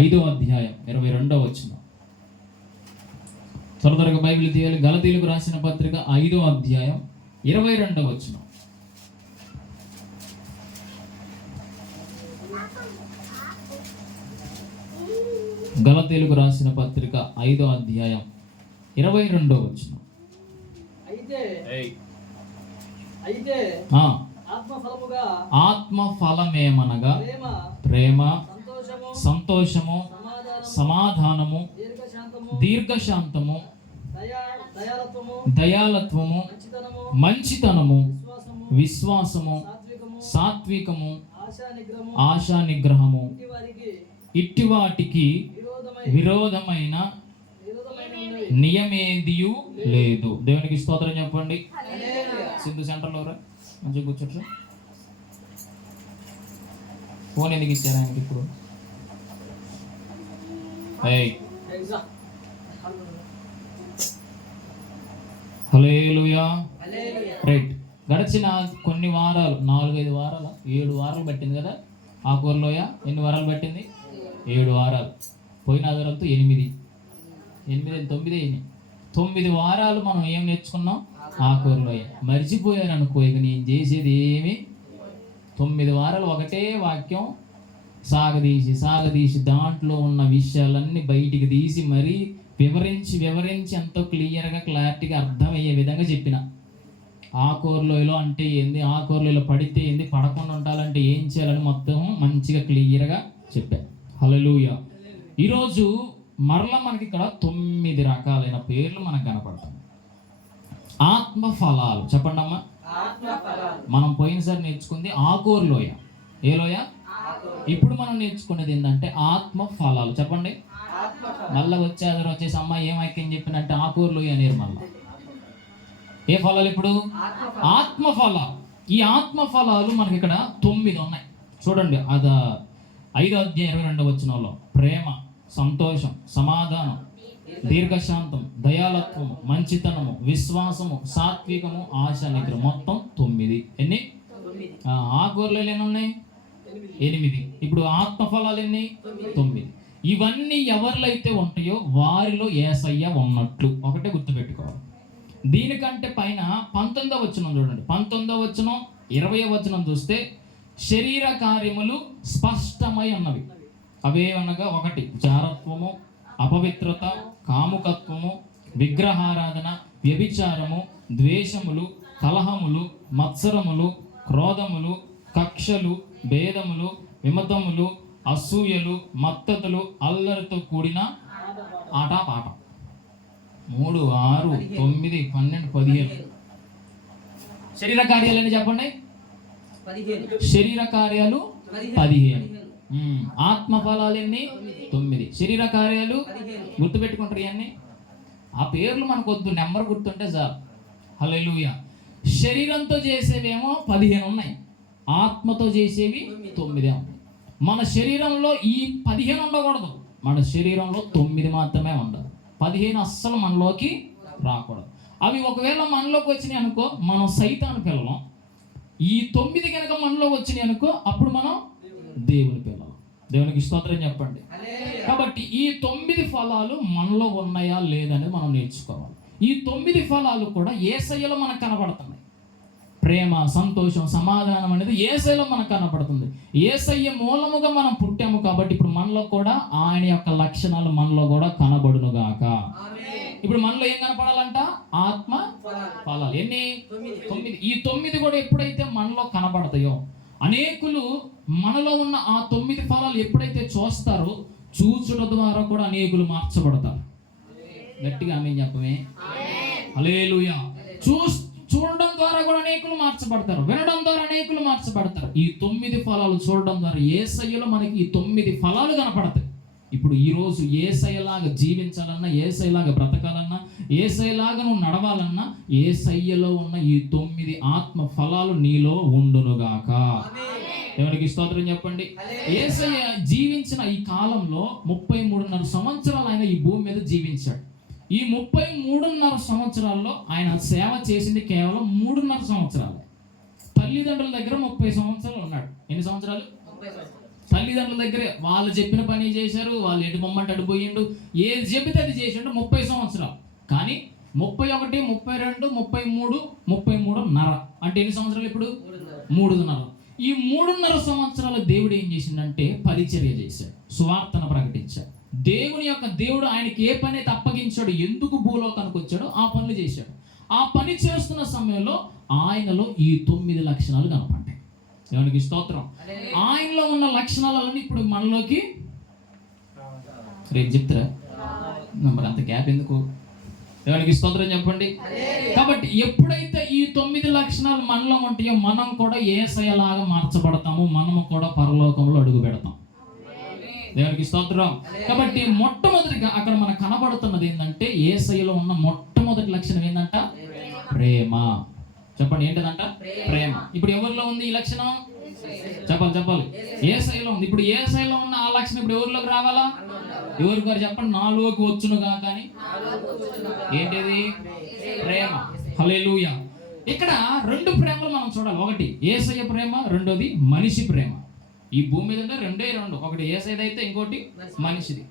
5వ అధ్యాయం 22వ వచనం. త్వరగా బైబిల్ తీయాలి. గలతీయులకు రాసిన పత్రిక 5వ అధ్యాయం 22వ వచనం. గలతీయులకు రాసిన పత్రిక 5వ అధ్యాయం 22వ వచనం. అయితే ఆత్మ ఫలమేమనగా ప్రేమ, సంతోషము, సమాధానము, దీర్ఘశాంతము, దయాలత్వము, మంచితనము, విశ్వాసము, సాత్వికము, ఆశా నిగ్రహము, ఇట్టి వాటికి విరోధమైన నియమేదియు లేదు. దేవునికి స్తోత్రం చెప్పండి. సింధు సెంటర్లో మంచిగా కూర్చోట్టు. ఫోన్ ఎందుకు ఇచ్చాను ఆయనకి ఇప్పుడు? హల్లెలూయా. రైట్. గడిచిన కొన్ని వారాలు, 4-5 వారాలు, 7 వారాలు పట్టింది కదా ఆ కూరలోయ. ఎన్ని వారాలు పట్టింది? 7 వారాలు. పోయిన ఆధారంతో 8, 9 వారాలు మనం ఏం నేర్చుకున్నాం? ఆ కూరలోయ. మర్చిపోయాను అనుకో, ఇక నేను చేసేది ఏమి. 9 వారాలు ఒకటే వాక్యం సాగదీసి దాంట్లో ఉన్న విషయాలన్నీ బయటికి తీసి మరీ వివరించి ఎంతో క్లారిటీగా అర్థమయ్యే విధంగా చెప్పిన. ఆ కూరలోయలో అంటే ఏంది, ఆ కూరలోయలో పడితే ఏంది, పడకుండా ఉండాలంటే ఏం చేయాలని మొత్తం మంచిగా క్లియర్గా చెప్పాను. హల్లెలూయా. ఈరోజు మరలా మనకి ఇక్కడ 9 రకాలైన పేర్లు మనకు కనపడతాయి. ఆత్మ ఫలాలు చెప్పండి అమ్మా. మనం పోయినసారి నేర్చుకుంది ఆకూరు లోయ. ఏ లోయ? ఇప్పుడు మనం నేర్చుకునేది ఏంటంటే ఆత్మ ఫలాలు. చెప్పండి. మళ్ళీ వచ్చేసి అమ్మ ఏం వాక్యం చెప్పినంటే ఆకూరు లోయ అనేరు. మళ్ళా ఏ ఫలాలు? ఇప్పుడు ఆత్మ ఫలాలు. ఈ ఆత్మ ఫలాలు మనకి ఇక్కడ 9 ఉన్నాయి. చూడండి. అది 5వ అధ్యాయం 22వ వచనంలో ప్రేమ, సంతోషం, సమాధానం, దీర్ఘశాంతం, దయాలత్వము, మంచితనము, విశ్వాసము, సాత్వికము, ఆశ నిగ్రహం. మొత్తం 9. ఎన్ని? ఆ కూరలో ఎన్ని ఉన్నాయి? 8. ఇప్పుడు ఆత్మఫలాలు ఎన్ని? 9. ఇవన్నీ ఎవరిలో అయితే ఉంటాయో వారిలో యేసయ్య ఉన్నట్లు ఒకటే గుర్తుపెట్టుకోవాలి. దీనికంటే పైన 19వ వచనం చూడండి. 19వ వచనం 20వ వచనం చూస్తే శరీర కార్యములు స్పష్టమై ఉన్నవి. అవేవనగా 1 జారత్వము, అపవిత్రత, కాముకత్వము, విగ్రహారాధన, వ్యభిచారము, ద్వేషములు, కలహములు, మత్సరములు, క్రోధములు, కక్షలు, భేదములు, విమతములు, అసూయలు, మత్తతులు, అల్లరితో కూడిన ఆటపాట. 3, 6, 9, 12, 15. శరీర కార్యాలని చెప్పండి. శరీర కార్యాలు 15. ఆత్మ ఫలాలు ఎన్ని? 9. శరీర కార్యాలు గుర్తుపెట్టుకుంటారు. ఇవన్నీ ఆ పేర్లు మనకు వద్దు, నెంబర్ గుర్తుంటే చాలు. హల్లెలూయా. శరీరంతో చేసేవేమో 15 ఉన్నాయి, ఆత్మతో చేసేవి 9 ఉన్నాయి. మన శరీరంలో ఈ 15 ఉండకూడదు. మన శరీరంలో 9 మాత్రమే ఉండాలి. 15 అస్సలు మనలోకి రాకూడదు. అవి ఒకవేళ మనలోకి వచ్చినాయి అనుకో, మనం సైతాను పిల్లలం. ఈ 9 కనుక మనలోకి వచ్చినాయి అనుకో, అప్పుడు మనం దేవుని పిల్లలు. దేవునికి స్తోత్రం చెప్పండి. కాబట్టి ఈ 9 ఫలాలు మనలో ఉన్నాయా లేదనేది మనం నేర్చుకోవాలి. ఈ 9 ఫలాలు కూడా యేసయ్యలో మనకు కనబడుతున్నాయి. ప్రేమ, సంతోషం, సమాధానం అనేది యేసయ్యలో మనకు కనబడుతుంది. యేసయ్య మూలముగా మనం పుట్టాము కాబట్టి ఇప్పుడు మనలో కూడా ఆయన యొక్క లక్షణాలు మనలో కూడా కనబడునుగాక. ఇప్పుడు మనలో ఏం కనపడాలంట? ఆత్మ ఫలాలు. ఎన్ని? 9. ఈ 9 కూడా ఎప్పుడైతే మనలో కనబడతాయో, అనేకులు మనలో ఉన్న ఆ 9 ఫలాలు ఎప్పుడైతే చూస్తారో, చూచుట ద్వారా కూడా అనేకులు మార్చబడతారు. గట్టిగా ఆమేన్ చెప్పమే. హల్లెలూయా. చూడడం ద్వారా కూడా అనేకులు మార్చబడతారు, వినడం ద్వారా అనేకులు మార్చబడతారు. ఈ 9 ఫలాలు చూడడం ద్వారా యేసయ్యలో మనకి ఈ 9 ఫలాలు కనపడతాయి. ఇప్పుడు ఈరోజు యేసయ్యలాగా జీవించాలన్నా, యేసయ్యలాగా బ్రతకాలన్నా, యేసయ్యలాగా నువ్వు నడవాలన్నా, యేసయ్యలో ఉన్న ఈ 9 ఆత్మ ఫలాలు నీలో ఉండునుగాక. దేవునికి స్తోత్రం చెప్పండి. యేసయ్య జీవించిన ఈ కాలంలో 33.5 సంవత్సరాలు ఆయన ఈ భూమి మీద జీవించాడు. ఈ 33.5 సంవత్సరాల్లో ఆయన సేవ చేసింది కేవలం 3.5 సంవత్సరాలు. తల్లిదండ్రుల దగ్గర 30 సంవత్సరాలు ఉన్నాడు. ఎన్ని సంవత్సరాలు? తల్లిదండ్రుల దగ్గరే వాళ్ళు చెప్పిన పని చేశారు, వాళ్ళు ఎటు పొమ్మంటే అటు పోయిండు, ఏది చెబితే అది చేసిండు 30 సంవత్సరాలు. కానీ 31, 32, 33, 33.5 అంటే ఎన్ని సంవత్సరాలు ఇప్పుడు? 3.5. ఈ 3.5 సంవత్సరాలు దేవుడు ఏం చేసిండంటే పరిచర్య చేశాడు, సువార్తను ప్రకటించాడు. దేవుడు ఆయనకి ఏ పని అయితే అప్పగించాడు, ఎందుకు భూలోకానికి వచ్చాడో ఆ పనులు చేశాడు. ఆ పని చేస్తున్న సమయంలో ఆయనలో ఈ 9 లక్షణాలు కనపడ్డాయి. దేవునికి స్తోత్రం. ఆయనలో ఉన్న లక్షణాలన్నీ ఇప్పుడు మనలోకి రేపు చెప్తారా? మరి అంత గ్యాప్ ఎందుకు? దేవునికి స్తోత్రం చెప్పండి. కాబట్టి ఎప్పుడైతే ఈ 9 లక్షణాలు మనలో ఉంటాయో మనం కూడా యేసయ్యలాగా మార్చబడతాము, మనము కూడా పరలోకంలో అడుగు పెడతాం. దేవునికి స్తోత్రం. కాబట్టి మొట్టమొదటిగా అక్కడ మనకు కనబడుతున్నది ఏంటంటే యేసయ్యలో ఉన్న మొట్టమొదటి లక్షణం ఏంటంట? ప్రేమ. చెప్పండి, ఏంటదంట? ప్రేమ. ఇప్పుడు ఎవరిలో ఉంది ఈ లక్షణం? చెప్పాలి. యేసయ్యలో ఉంది. ఇప్పుడు యేసయ్యలో ఉన్న ఆ లక్షణం ఇప్పుడు ఎవరిలోకి రావాలా? ఎవరికి వారు చెప్పండి, నాలోకి వచ్చునుగా. కానీ ఏంటిది? ప్రేమ. హల్లెలూయా. ఇక్కడ 2 ప్రేమలు మనం చూడాలి. ఒకటి యేసయ్య ప్రేమ, రెండోది మనిషి ప్రేమ. ఈ భూమి మీద ఉంటే 2, ఒకటి యేసయ్యది అయితే ఇంకోటి మనిషిది.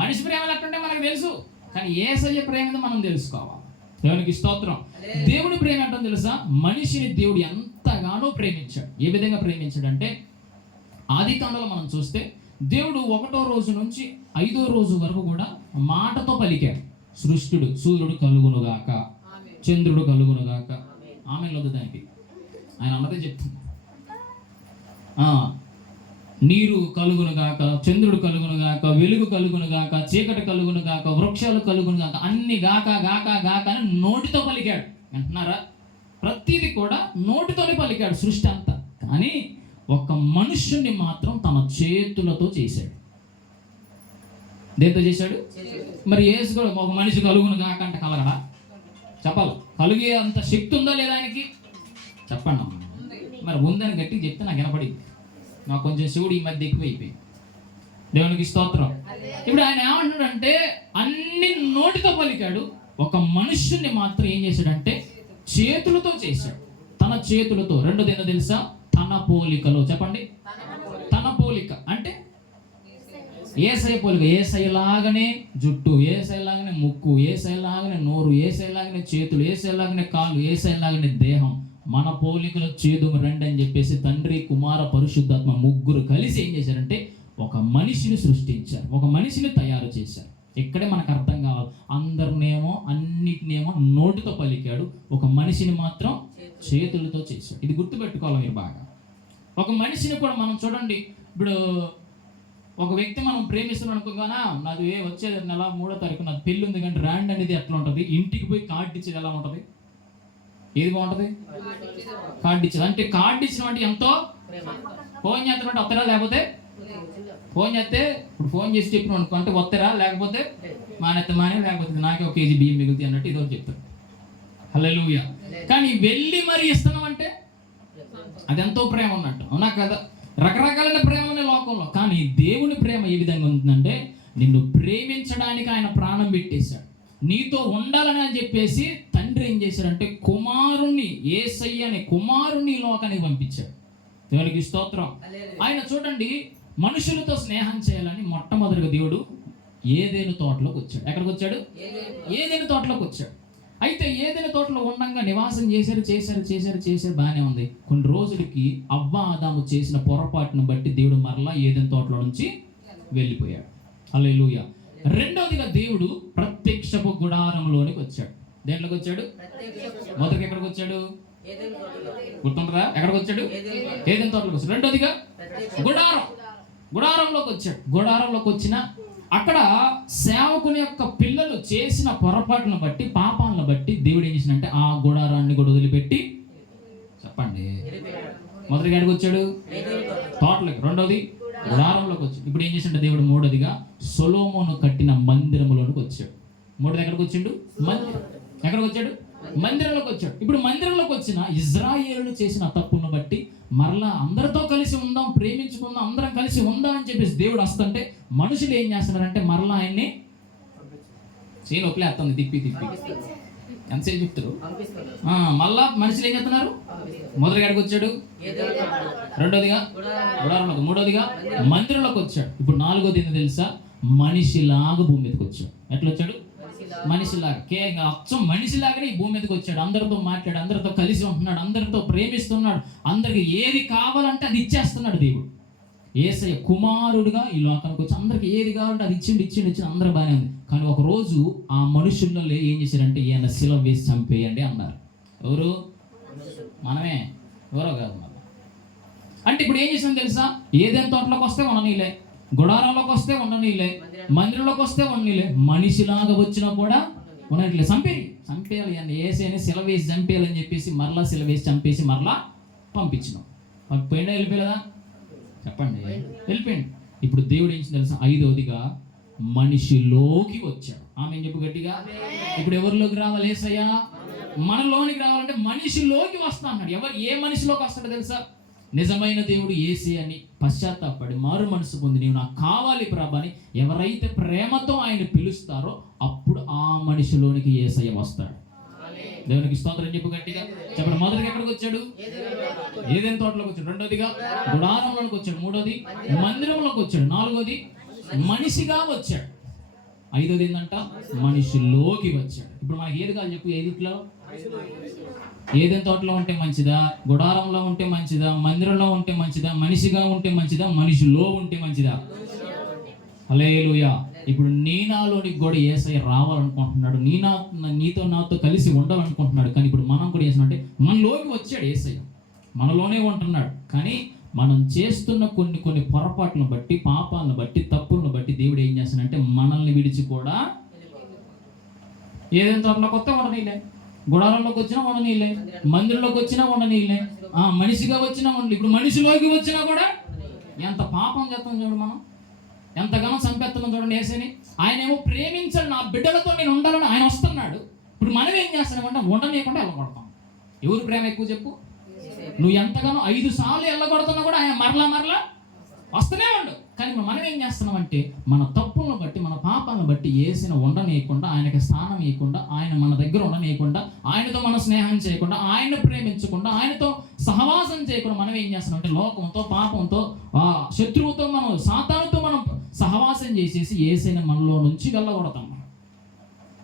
మనిషి ప్రేమ ఎట్లుంటే మనకు తెలుసు, కానీ యేసయ్య ప్రేమ మనం తెలుసుకోవాలి. దేవునికి స్తోత్రం. దేవుడి ప్రేమ ఏంటో తెలుసా? మనిషిని దేవుడు ఎంతగానో ప్రేమించాడు. ఏ విధంగా ప్రేమించాడంటే ఆదికాండంలో మనం చూస్తే దేవుడు 1వ రోజు నుంచి 5వ రోజు వరకు కూడా మాటతో పలికాడు. సృష్టుడు, సూర్యుడు కలుగునుగాక, చంద్రుడు కలుగునుగాక. ఆమె లేదు దానికి, ఆయన అన్నదే చెప్తుంది. నీరు కలుగునుగాక, చంద్రుడు కలుగునుగాక, వెలుగు కలుగునుగాక, చీకటి కలుగునుగాక, వృక్షాలు కలుగునుగాక, అన్ని గాక గాక గాక అని నోటితో పలికాడు. అంటున్నారా? ప్రతిదీ కూడా నోటితోనే పలికాడు సృష్టి అంతా. కానీ ఒక మనుష్యుణ్ణి మాత్రం తన చేతులతో చేశాడు. దేంతో చేశాడు? మరి యేసు కూడా ఒక మనిషి కలుగునుగాక అంటే కలగడా? చెప్పాలి. కలిగే అంత శక్తి ఉందా లేదా ఆయనకి? చెప్పండి అమ్మ. మరి ఉందని గట్టిగా చెప్తే నాకు వినపడింది. నాకు కొంచెం శివుడు ఈ మధ్య ఎక్కువైపోయింది. దేవునికి స్తోత్రం. ఇప్పుడు ఆయన ఏమంటాడంటే అన్ని నోటితో పలికాడు, ఒక మనుష్యుని మాత్రం ఏం చేశాడంటే చేతులతో చేశాడు. తన చేతులతో. రెండోది ఏంటో తెలుసా? తన పోలికలో. చెప్పండి, తన పోలిక అంటే యేసయ్య పోలిక. యేసయ్యలాగానే జుట్టు, యేసయ్యలాగానే ముక్కు, యేసయ్యలాగానే నోరు, యేసయ్యలాగానే చేతులు, యేసయ్యలాగానే కాళ్ళు, యేసయ్యలాగానే దేహం. మన పోలికలు చేదుము రండి అని చెప్పేసి తండ్రి, కుమార, పరిశుద్ధాత్మ ముగ్గురు కలిసి ఏం చేశారంటే ఒక మనిషిని సృష్టించారు, ఒక మనిషిని తయారు చేశారు. ఇక్కడే మనకు అర్థం కావాలి. అందరినేమో అన్నిటినేమో నోటితో పలికాడు, ఒక మనిషిని మాత్రం చేతులతో చేశాడు. ఇది గుర్తుపెట్టుకోవాలి మీరు బాగా. ఒక మనిషిని కూడా మనం చూడండి, ఇప్పుడు ఒక వ్యక్తి మనం ప్రేమిస్తున్నాం అనుకోగానా, నాది వచ్చే నెల 3వ తారీఖు నాది పెళ్ళి ఉంది, కానీ ర్యాండ్ అనేది ఎట్లా ఉంటుంది? ఇంటికి పోయి కార్డు ఇచ్చేది ఎలా ఉంటుంది? ఏది బాగుంటుంది? కార్డు ఇచ్చేది. అంటే కార్డు ఇచ్చిన అంటే ఎంతో ఫోన్ చేస్తామంటే వస్తారా, లేకపోతే ఫోన్ చేస్తే ఇప్పుడు ఫోన్ చేసి చెప్పిన అనుకో అంటే వస్తారా, లేకపోతే మానే, లేకపోతే నాకే 1 కేజీ బియ్యం మిగులుతాయి అన్నట్టు ఇదో చెప్తారు. హల్లెలూయా. కానీ వెళ్ళి మరి ఇస్తున్నాం అంటే అది ఎంతో ప్రేమ ఉన్నట్టు, అవునా కదా? రకరకాలైన ప్రేమలనే లోకంలో. కానీ దేవుని ప్రేమ ఏ విధంగా ఉంటుందంటే నిన్ను ప్రేమించడానికి ఆయన ప్రాణం పెట్టేశాడు, నీతో ఉండాలని అని చెప్పేసి తండ్రి ఏం చేశారంటే కుమారుణ్ణి, యేసయ్య అనే కుమారుణ్ణి లోకానికి పంపించాడు. దేవునికి స్తోత్రం. ఆయన చూడండి, మనుషులతో స్నేహం చేయాలని మొట్టమొదటిగా దేవుడు ఏదెను తోటలోకి వచ్చాడు. ఎక్కడికి వచ్చాడు? ఏదెను తోటలోకి వచ్చాడు. అయితే ఏదైనా తోటలో ఉండంగా నివాసం చేశారు బాగానే ఉంది. కొన్ని రోజులకి అవ్వ ఆదాము చేసిన పొరపాటును బట్టి దేవుడు మరలా ఏదైనా తోటలో నుంచి వెళ్ళిపోయాడు. హల్లెలూయా. రెండోదిగా దేవుడు ప్రత్యక్షపు గుడారంలోనికి వచ్చాడు. దేంట్లోకి వచ్చాడు? మొదటికి ఎక్కడికి వచ్చాడు? గుర్తుంటారా? ఎక్కడికి వచ్చాడు? ఏదైనా తోటలోకి వచ్చాడు. రెండోదిగా గుడారంలోకి వచ్చాడు. గుడారంలోకి వచ్చిన అక్కడ సేవకుని యొక్క పిల్లలు చేసిన పొరపాటును బట్టి, పాపాలను బట్టి దేవుడు ఏం చేసినంటే ఆ గుడారాన్ని కూడా వదిలిపెట్టి, చెప్పండి, మొదటి గాడికి వచ్చాడు తోటలోకి, రెండోది గుడారంలోకి వచ్చాడు. ఇప్పుడు ఏం చేసిండే దేవుడు? మూడోదిగా సొలొమోను కట్టిన మందిరంలోనికి వచ్చాడు. మూడోది ఎక్కడికి వచ్చిండు? మందిరం. ఎక్కడికి వచ్చాడు? మందిరంలోకి వచ్చాడు. ఇప్పుడు మందిరంలోకి వచ్చిన ఇజ్రాయేలు చేసిన తప్పును బట్టి మరలా అందరితో కలిసి ఉందాం, ప్రేమించుకుందాం, అందరం కలిసి ఉందాం అని చెప్పేసి దేవుడు వస్తుంటే మనుషులు ఏం చేస్తున్నారంటే మరలా ఆయన్ని చేయనొప్పులేస్తుంది, తిప్పి ఎంతసేపు చెప్తారు? పంపిస్తున్నారు. మళ్ళా మనుషులు ఏం చేస్తున్నారు? పంపిస్తున్నారు. మొదటి గడికి వచ్చాడు, ఏదైతే పడతారు. రెండోదిగా గుడారంలోకి, మూడోదిగా మందిరంలోకి వచ్చాడు. ఇప్పుడు నాలుగోది ఏంటో తెలుసా? మనిషిలాగా భూమి మీదకి వచ్చాడు. ఎట్లా వచ్చాడు? మనిషిలాగా. అచ్చం మనిషిలాగానే ఈ భూమి మీదకి వచ్చాడు. అందరితో మాట్లాడు, అందరితో కలిసి ఉంటున్నాడు, అందరితో ప్రేమిస్తున్నాడు, అందరికి ఏది కావాలంటే అది ఇచ్చేస్తున్నాడు దేవుడు. యేసయ్య కుమారుడుగా ఈ లోకానికి వచ్చి అందరికి ఏది కావాలంటే అది ఇచ్చిండు అందరూ బాగానే ఉంది. కానీ ఒక రోజు ఆ మనుషుల్లో ఏం చేశారంటే, ఈయన శిలువ వేసి చంపేయండి అన్నారు. ఎవరు? మనమే. ఎవరో కాదు మళ్ళీ. అంటే ఇప్పుడు ఏం చేసాం తెలుసా? ఏదైనా తోటలోకి వస్తే ఉండనీలే, గుడారంలోకి వస్తే ఉండనీలే, మందిరంలోకి వస్తే ఉండనీలే, మనిషిలాగా వచ్చినా కూడా ఉండట్లే. చంపేయాలి అని యేసయ్యని శిలువ వేసి చంపేయాలని చెప్పేసి మరలా శిలువ వేసి చంపేసి మరలా పంపించినాం. పోయినా వెళ్ళిపోలేదా? చెప్పండి, వెళ్ళిపోయింది. ఇప్పుడు దేవుడు ఏం తెలుసా? ఐదవదిగా మనిషిలోకి వచ్చాడు. ఆమె చెప్పు గట్టిగా. ఇప్పుడు ఎవరిలోకి రావాలి? యేసయ్య మనలోనికి రావాలంటే మనిషిలోకి వస్తా అన్నాడు. ఏ మనిషిలోకి వస్తాడో తెలుసా? నిజమైన దేవుడు యేసయ్య అని పశ్చాత్తాపడి మారు మనసు పొంది, నీవు నాకు కావాలి ప్రభా అని ఎవరైతే ప్రేమతో ఆయన పిలుస్తారో అప్పుడు ఆ మనిషిలోనికి యేసయ్య వస్తాడు. దేవునికి స్తోత్రం చెప్పు గట్టిగా. చెప్పండి. మొదటిగా ఎక్కడికి వచ్చాడు? ఏదైనా తోటలోకి వచ్చాడు. రెండోదిగా గుడారంలోకి వచ్చాడు. మూడోది మందిరంలోకి వచ్చాడు. నాలుగోది మనిషిగా వచ్చాడు. ఐదోది ఏంటంట? మనిషిలోకి వచ్చాడు. ఇప్పుడు మనకి ఏది కాదు చెప్పు? ఏదిట్లో? ఏదైనా తోటలో ఉంటే మంచిదా? గుడారంలో ఉంటే మంచిదా? మందిరంలో ఉంటే మంచిదా? మనిషిగా ఉంటే మంచిదా? మనిషిలో ఉంటే మంచిదా? హల్లెలూయా. ఇప్పుడు నీనాలోనికి కూడా యేసయ్య రావాలనుకుంటున్నాడు. నీతో నాతో కలిసి ఉండాలనుకుంటున్నాడు. కానీ ఇప్పుడు మనం కూడా చేసినట్టే మనలోకి వచ్చాడు యేసయ్య, మనలోనే ఉంటున్నాడు. కానీ మనం చేస్తున్న కొన్ని పొరపాట్లను బట్టి, పాపాలను బట్టి, తప్పులను బట్టి దేవుడు ఏం చేస్తాడంటే మనల్ని విడిచి కూడా ఏదైనా తోటలోకి వస్తే ఉండనీలే, గుడారంలోకి వచ్చినా ఉండనీలే, మందిరంలోకి వచ్చినా ఉండనీలే, మనిషిగా వచ్చినా ఉండలే. ఇప్పుడు మనిషిలోకి వచ్చినా కూడా ఎంత పాపం చేస్తాం చూడు మనం, ఎంతగానో చంపేస్తున్నాం చూడండి యేసయ్యని. ఆయన ఏమో ప్రేమించాడు, నా బిడ్డలతో నేను ఉండాలని ఆయన వస్తున్నాడు. ఇప్పుడు మనం ఏం చేస్తున్నామంటే ఉండనీయకుండా వెళ్ళగొడతాం. ఎవరు ప్రేమ ఎక్కువ చెప్పు? నువ్వు ఎంతగానో 5 సార్లు వెళ్ళగొడుతున్నా కూడా ఆయన మరలా వస్తూనే ఉండు. కానీ మనం ఏం చేస్తున్నామంటే మన తప్పులను బట్టి, మన పాపాలను బట్టి యేసయ్యని ఉండనీయకుండా, ఆయనకి స్థానం ఇవ్వకుండా, ఆయన మన దగ్గర ఉండనీయకుండా, ఆయనతో మనం స్నేహం చేయకుండా, ఆయన ప్రేమించకుండా, ఆయనతో సహవాసం చేయకుండా మనం ఏం చేస్తున్నామంటే లోకంతో, పాపంతో, శత్రువుతో, మనం సాతానుతో మనం సహవాసం చేసేసి యేసయ్యని మనలో నుంచి వెళ్ళగొడతాం.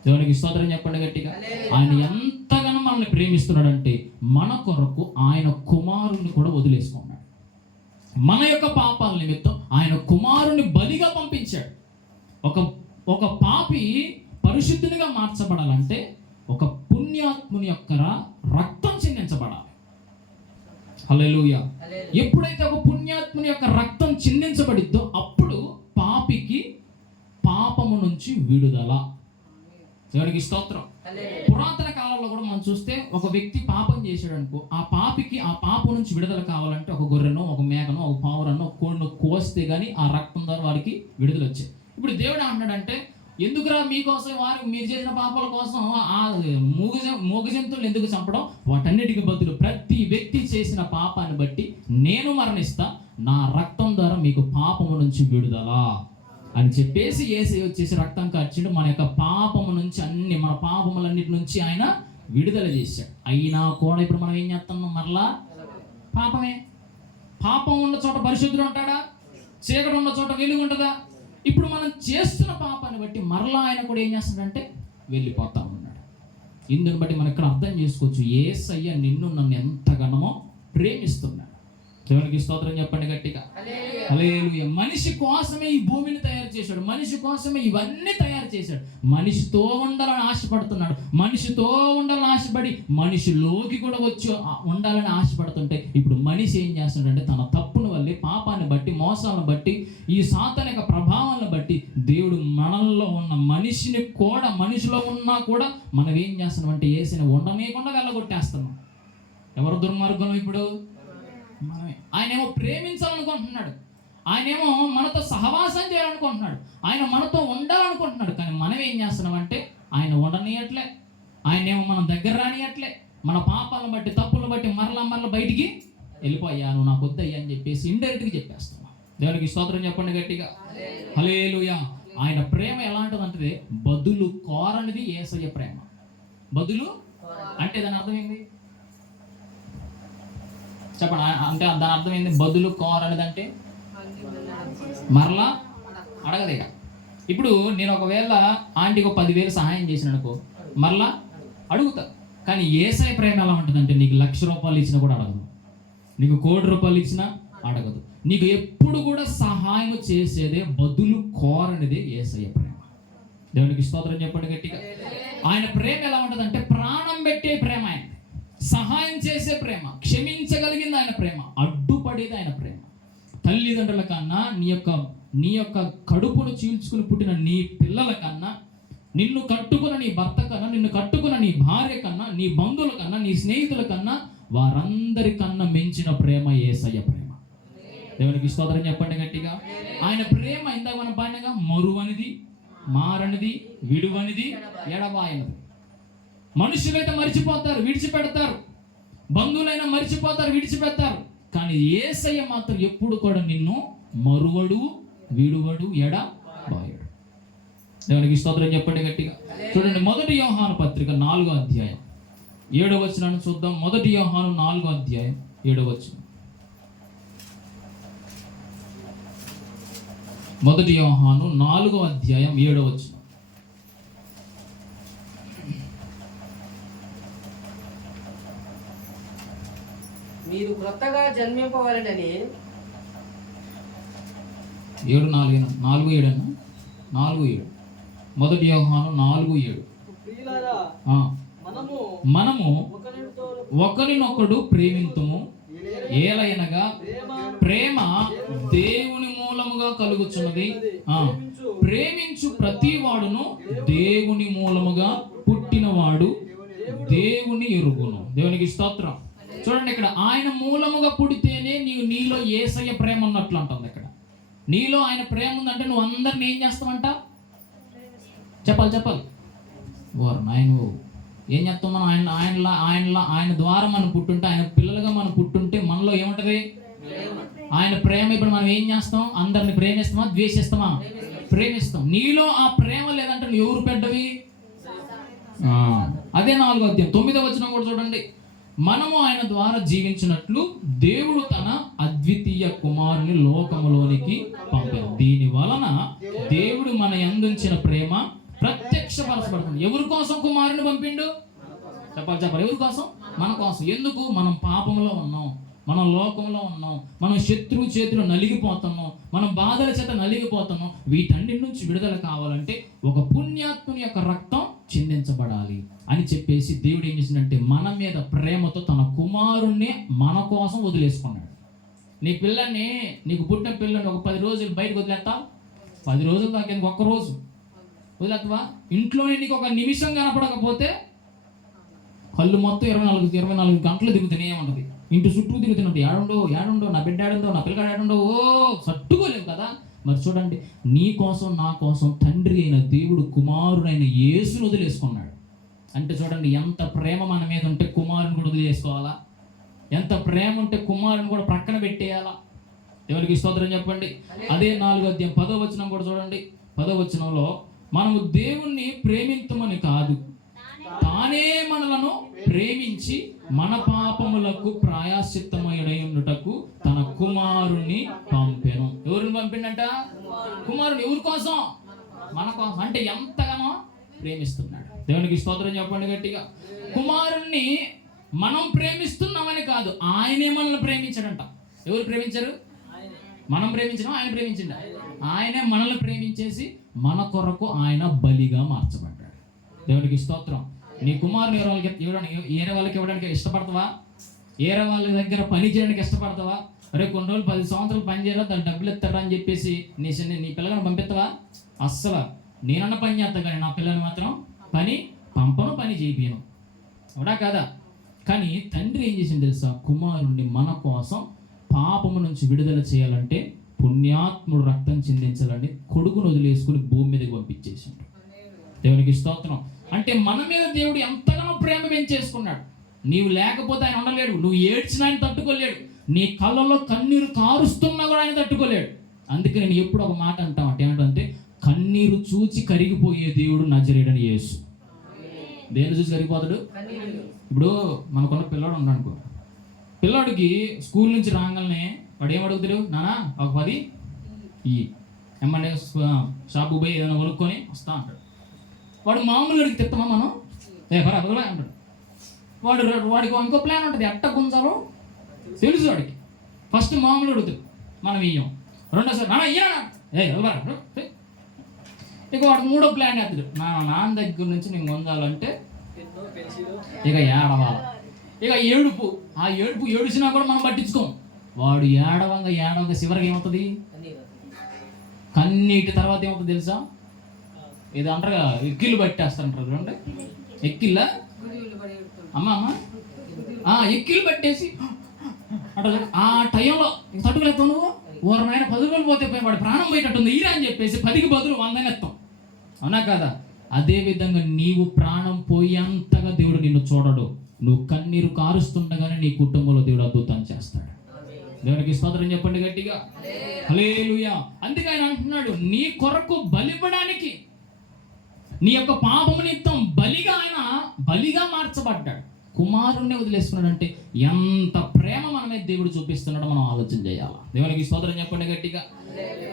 దేవునికి స్తోత్రం చెప్పండి గట్టిగా. ఆయన ఎంతగానో మనల్ని ప్రేమిస్తున్నాడంటే మన కొరకు ఆయన కుమారుని కూడా వదిలేసుకున్నాడు. మన యొక్క పాపాల నిమిత్తం ఆయన కుమారుని బలిగా పంపించాడు. ఒక పాపి పరిశుద్ధునిగా మార్చబడాలంటే ఒక పుణ్యాత్ముని యొక్క రక్తం చిందించబడాలి. హల్లెలూయా. ఎప్పుడైతే ఒక పుణ్యాత్ముని యొక్క రక్తం చిందించబడిద్దో అప్పుడు పాపికి పాపము నుంచి విడుదల. దేవునికి స్తోత్రం. పురాతన కాలంలో కూడా మనం చూస్తే ఒక వ్యక్తి పాపం చేశాడు అనుకో, ఆ పాపికి ఆ పాపం నుంచి విడుదల కావాలంటే ఒక గొర్రెనో, ఒక మేకనో, ఒక పావురనో, ఒక కోడినో కోస్తే గానీ ఆ రక్తం ద్వారా వారికి విడుదల వచ్చేది. ఇప్పుడు దేవుడు అంటున్నాడంటే, ఎందుకురా మీకోసం మీరు చేసిన పాపాల కోసం ఆ మూగ జంతువులు ఎందుకు చంపడం? వాటన్నిటికి బదులు ప్రతి వ్యక్తి చేసిన పాపాన్ని బట్టి నేను మరణిస్తా, నా రక్తం ద్వారా మీకు పాపము నుంచి విడుదల అని చెప్పేసి యేసయ్య వచ్చేసి రక్తం కార్చిండు. మన యొక్క పాపము నుంచి మన పాపములన్నిటి నుంచి ఆయన విడుదల చేశాడు. అయినా కూడా ఇప్పుడు మనం ఏం చేస్తున్నాం? మరలా పాపమే. పాపం ఉన్న చోట పరిశుద్ధుడు ఉంటాడా? చీకటి ఉన్న చోట వెలుగు ఉంటుందా? ఇప్పుడు మనం చేస్తున్న పాపాన్ని బట్టి మరలా ఆయన కూడా ఏం చేస్తాడంటే వెళ్ళిపోతా ఉన్నాడు. ఇందుని బట్టి మనం ఇక్కడ అర్థం చేసుకోవచ్చు, యేసయ్య నిన్ను నన్ను ఎంతగానో ప్రేమిస్తున్నాడు. దేవునికి స్తోత్రం చెప్పండి గట్టిగా. హల్లెలూయా. మనిషి కోసమే ఈ భూమిని తయారు చేశాడు, మనిషి కోసమే ఇవన్నీ తయారు చేశాడు. మనిషితో ఉండాలని ఆశపడుతున్నాడు, మనిషితో ఉండాలని ఆశపడి మనిషిలోకి కూడా వచ్చి ఉండాలని ఆశపడుతుంటే ఇప్పుడు మనిషి ఏం చేస్తున్నాడంటే తన తప్పును వల్లే, పాపాన్ని బట్టి, మోసాలను బట్టి, ఈ సాతానిక ప్రభావాలను బట్టి దేవుడు మనల్లో ఉన్న మనిషిని కూడా, మనిషిలో ఉన్నా కూడా మనం ఏం చేస్తున్నామంటే యేసయ్యని ఉండనీయకుండా వెళ్ళగొట్టేస్తున్నాం. ఎవరు దుర్మార్గం? ఇప్పుడు మనమే. ఆయనేమో ప్రేమించాలనుకుంటున్నాడు, ఆయనేమో మనతో సహవాసం చేయాలనుకుంటున్నాడు, ఆయన మనతో ఉండాలనుకుంటున్నాడు. కానీ మనం ఏం చేస్తున్నామంటే ఆయన ఉండనీయట్లే, ఆయనేమో మనం దగ్గర రానియట్లే. మన పాపాలను బట్టి, తప్పులను బట్టి మరలా బయటికి వెళ్ళిపోయా, నువ్వు నాకు వద్దయ్యా అని చెప్పేసి ఇండైరెక్ట్గా చెప్పేస్తున్నాం. దేవునికి స్తోత్రం చెప్పండి గట్టిగా. హల్లెలూయా. ఆయన ప్రేమ ఎలాంటిదంటే బదులు కోరనిది యేసయ్య ప్రేమ. బదులు అంటే దాని అర్థం ఏంది చెప్పండి. అంటే దాని అర్థం ఏంది? బదులు కోరనేది అంటే మరలా అడగదు. ఇక ఇప్పుడు నేను ఒకవేళ ఆంటీకి 10,000 సహాయం చేసిన అనుకో, మరలా అడుగుతా. కానీ యేసయ్య ప్రేమ ఎలా ఉంటుందంటే నీకు 1,00,000 రూపాయలు ఇచ్చినా కూడా అడగదు, నీకు 1,00,00,000 రూపాయలు ఇచ్చినా అడగదు. నీకు ఎప్పుడు కూడా సహాయం చేసేదే, బదులు కోరనిదే యేసయ్య ప్రేమ. దేవునికి స్తోత్రం చెప్పండి గట్టిగా. ఆయన ప్రేమ ఎలా ఉంటుందంటే ప్రాణం పెట్టే ప్రేమ, ఆయన సహాయం చేసే ప్రేమ, క్షమించగలిగింది ఆయన ప్రేమ, అడ్డుపడేది ఆయన ప్రేమ. తల్లిదండ్రుల కన్నా, నీ యొక్క కడుపును చీల్చుకుని పుట్టిన నీ పిల్లల కన్నా, నిన్ను కట్టుకున్న నీ భర్త కన్నా, నిన్ను కట్టుకున్న నీ భార్య కన్నా, నీ బంధువుల కన్నా, నీ స్నేహితుల కన్నా, వారందరికన్నా మించిన ప్రేమ యేసయ్య ప్రేమ. దేవునికి స్తోత్రం చెప్పండి గట్టిగా. ఆయన ప్రేమ ఇందాక మనం పాడినగా మరువనిది, మారనిది, విడువనిది, ఎడబాయనిది. మనుషులైతే మర్చిపోతారు, విడిచిపెడతారు, బంధువులైనా మర్చిపోతారు, విడిచిపెడతారు. కానీ యేసయ్య మాత్రం ఎప్పుడు కూడా నిన్ను మరువడు, విడువడు, ఎడబాయడు. దేవునికి స్తోత్రం చెప్పండి గట్టిగా. చూడండి, 1 యోహాను పత్రిక 4వ అధ్యాయం 7వ వచనాన్ని చూద్దాం. 1 యోహాను 4వ అధ్యాయం 7వ వచనం. 1 యోహాను 4వ అధ్యాయం 7వ వచనం. మీరు క్రొత్తగా జన్మింపవలెనని 7:4 4:7 4:7 1 యోహాను 4:7. మనము ఒకరినొకడు ప్రేమింతుము, ఏలయనగా ప్రేమ దేవుని మూలముగా కలుగుచున్నది. ప్రేమించు ప్రతి వాడును దేవుని మూలముగా పుట్టినవాడు దేవుని ఎరుగును. దేవునికి స్తోత్రం. చూడండి, ఇక్కడ ఆయన మూలముగా పుడితేనే నీలో యేసయ్య ప్రేమ ఉన్నట్లు అంటుంది. ఇక్కడ నీలో ఆయన ప్రేమ ఉందంటే నువ్వు అందరిని ఏం చేస్తావంట? చెప్పాలి. ఆయన ఏం చేస్తాం? మనం ఆయన ద్వారా మనం పుట్టుంటే, ఆయన పిల్లలుగా మనం పుట్టుంటే మనలో ఏముంటది? ఆయన ప్రేమ. ఇప్పుడు మనం ఏం చేస్తాం? అందరిని ప్రేమిస్తామా, ద్వేషిస్తామా? ప్రేమిస్తాం. నీలో ఆ ప్రేమ లేదంటే నువ్వు ఎవరు పెద్దవి? అదే 4వ అధ్యాయం 9వ వచనం కూడా చూడండి. మనము ఆయన ద్వారా జీవించినట్లు దేవుడు తన అద్వితీయ కుమారుని లోకములోనికి పంపాడు. దీని వలన దేవుడు మన యందుంచిన ప్రేమ ప్రత్యక్షపరచబడుతుంది. ఎవరి కోసం కుమారుని పంపిండు? చెప్పాలి. ఎవరి కోసం? మన కోసం. ఎందుకు? మనం పాపంలో ఉన్నాం, మనం లోకంలో ఉన్నాం, మనం శత్రువు చేతిలో నలిగిపోతున్నాం, మనం బాధల చేత నలిగిపోతున్నాం. వీటన్నిటి నుంచి విడుదల కావాలంటే ఒక పుణ్యాత్ముని యొక్క రక్తం చిందించబడాలి అని చెప్పేసి దేవుడు ఏం చేసిందంటే మన మీద ప్రేమతో తన కుమారుణ్ణి మన కోసం వదిలేసుకున్నాడు. నీ పిల్లల్ని, నీకు పుట్టిన పిల్లని ఒక 10 రోజులు బయటకు వదిలేస్తావు? 10 రోజులు దాకా ఒక్క రోజు వదిలేస్తావా? ఇంట్లోనే నీకు ఒక నిమిషం కనపడకపోతే కళ్ళు మొత్తం 24 గంటలు తిరుగుతూనే ఉంటుంది. ఇంటి చుట్టూ తిరుగుతున్నట్టు, ఏడుండో నా బిడ్డ ఏడుండో, నా పిల్లగాడు ఏడుండో, సట్టుకోలేవు కదా. మరి చూడండి, నీ కోసం నా కోసం తండ్రి అయిన దేవుడు కుమారుడైన యేసును వదిలేసుకున్నాడు. అంటే చూడండి, ఎంత ప్రేమ మన మీద ఉంటే కుమారుని కూడా వదిలేసుకోవాలా? ఎంత ప్రేమ ఉంటే కుమారుని కూడా ప్రక్కన పెట్టేయాలా? దేవునికి స్తోత్రం చెప్పండి. అదే 4వ అధ్యాయం 10వ వచనం కూడా చూడండి. 10వ వచనంలో మనము దేవుణ్ణి ప్రేమించమని కాదు, తానే మనలను ప్రేమించి మన పాపములకు ప్రాయశ్చిత్తమయుడైనటకు తన కుమారుణ్ణి పంపెను. ఎవరిని పంపిండంట? కుమారుని. ఎవరి కోసం? మన కోసం. అంటే ఎంతగానో ప్రేమిస్తున్నాడు. దేవునికి స్తోత్రం చెప్పండి గట్టిగా. కుమారుణ్ణి మనం ప్రేమిస్తున్నామని కాదు, ఆయనే మనల్ని ప్రేమించాడంట. ఎవరు ప్రేమించారు? మనం ప్రేమించడం, ఆయన ప్రేమించిండ. ఆయనే మనల్ని ప్రేమించేసి మన కొరకు ఆయన బలిగా మార్చబడ్డాడు. దేవునికి స్తోత్రం. నీ కుమారుని ఏరే వాళ్ళకి ఇవ్వడానికి ఇష్టపడతావా? ఏరే వాళ్ళ దగ్గర పని చేయడానికి ఇష్టపడతావా? అరే కొన్ని రోజులు 10 సంవత్సరాలు పని చేయాలి, దానికి డబ్బులు ఇస్తారా అని చెప్పేసి నీ పిల్లలను పంపిస్తావా? అస్సలు. నేనన్న పని చేస్తాను కానీ నా పిల్లల్ని మాత్రం పంపను, పని చేయించను. అవునా కదా? కానీ తండ్రి ఏం చేసింది తెలుసా? కుమారుణ్ణి మన కోసం పాపము నుంచి విడుదల చేయాలంటే, పుణ్యాత్ముడు రక్తం చిందించాలని కొడుకును వదిలేసుకుని భూమి మీదకి పంపించేసిండు. దేవునికి స్తోత్రం. అంటే మన మీద దేవుడు ఎంతగానో ప్రేమ పెంచేసుకున్నాడు. నీవు లేకపోతే ఆయన ఉండలేడు. నువ్వు ఏడ్చినా ఆయన తట్టుకోలేడు. నీ కళ్ళలో కన్నీరు కారుస్తున్నా కూడా ఆయన తట్టుకోలేడు. అందుకే నేను ఎప్పుడు ఒక మాట అంటామంటే, ఏంటంటే కన్నీరు చూచి కరిగిపోయే దేవుడు నజరేయుడైన యేసు. దేన్ని చూసి కరిగిపోతాడు? కన్నీళ్ళు. ఇప్పుడు మనకున్న పిల్లోడు ఉన్నాడు, పిల్లోడికి స్కూల్ నుంచి రాగానే వాడు ఏం అడుగుతాడు? నానా ఒక 10 ఇయ్యి, ఏమన్నా షాపుకి పోయి ఏదైనా కొనుక్కొని వస్తా అంటాడు. వాడు మామూలు అడిగి తిట్టమా మనం? పరా బదులే అంటాడు. వాడికి ఇంకో ప్లాన్ ఉంటుంది, ఎట్ట గుంజాలో తెలుసు వాడికి. ఫస్ట్ మామూలు అడుగుతాడు, మనం ఇయ్యం. రెండోసారి నాన్న ఇయ్యా, ఇక వాడు మూడో ప్లాన్ వేస్తాడు, నాన్న దగ్గర నుంచి నేను గుంజాలంటే ఇక ఏడవాలి. ఇక ఏడుపు, ఆ ఏడుపు ఏడిచినా కూడా మనం పట్టించుకోం. వాడు ఏడవంగా చివరికి ఏమవుతుంది? కన్నీటి తర్వాత ఏమవుతుంది తెలుసా? ఇది అంటారుగా, ఎక్కిళ్ళు పట్టేస్తారంటారు చూడండి. ఎక్కిళ్ళ అమ్మ ఎక్కిళ్ళు పట్టేసి అంటారు. ఆ టైంలో తట్టుకులేస్తావు నువ్వు, ఊరనైనా 10 రూపాయలు పోతే పోయి వాడు ప్రాణం పోయేటట్టుంది ఈరా అని చెప్పేసి 10కి బదులు 100 ఎత్తాం. అవునా కదా? అదే విధంగా నీవు ప్రాణం పోయేంతగా దేవుడు నిన్ను చూడడు. నువ్వు కన్నీరు కారుస్తుండగానే నీ కుటుంబంలో దేవుడు అద్భుతాన్ని చేస్తాడు. దేవునికి స్తోత్రం చెప్పండి గట్టిగా, హల్లెలూయా. అందుకే ఆయన అంటున్నాడు, నీ కొరకు బలివ్వడానికి, నీ యొక్క పాపము నిమిత్తం బలిగా మార్చబడ్డాడు. కుమారుణ్ణి వదిలేసుకున్నాడంటే ఎంత ప్రేమ మన మీద దేవుడు చూపిస్తున్నాడో మనం ఆలోచన చేయాలి. దేవునికి స్తోత్రం చెప్పండి గట్టిగా.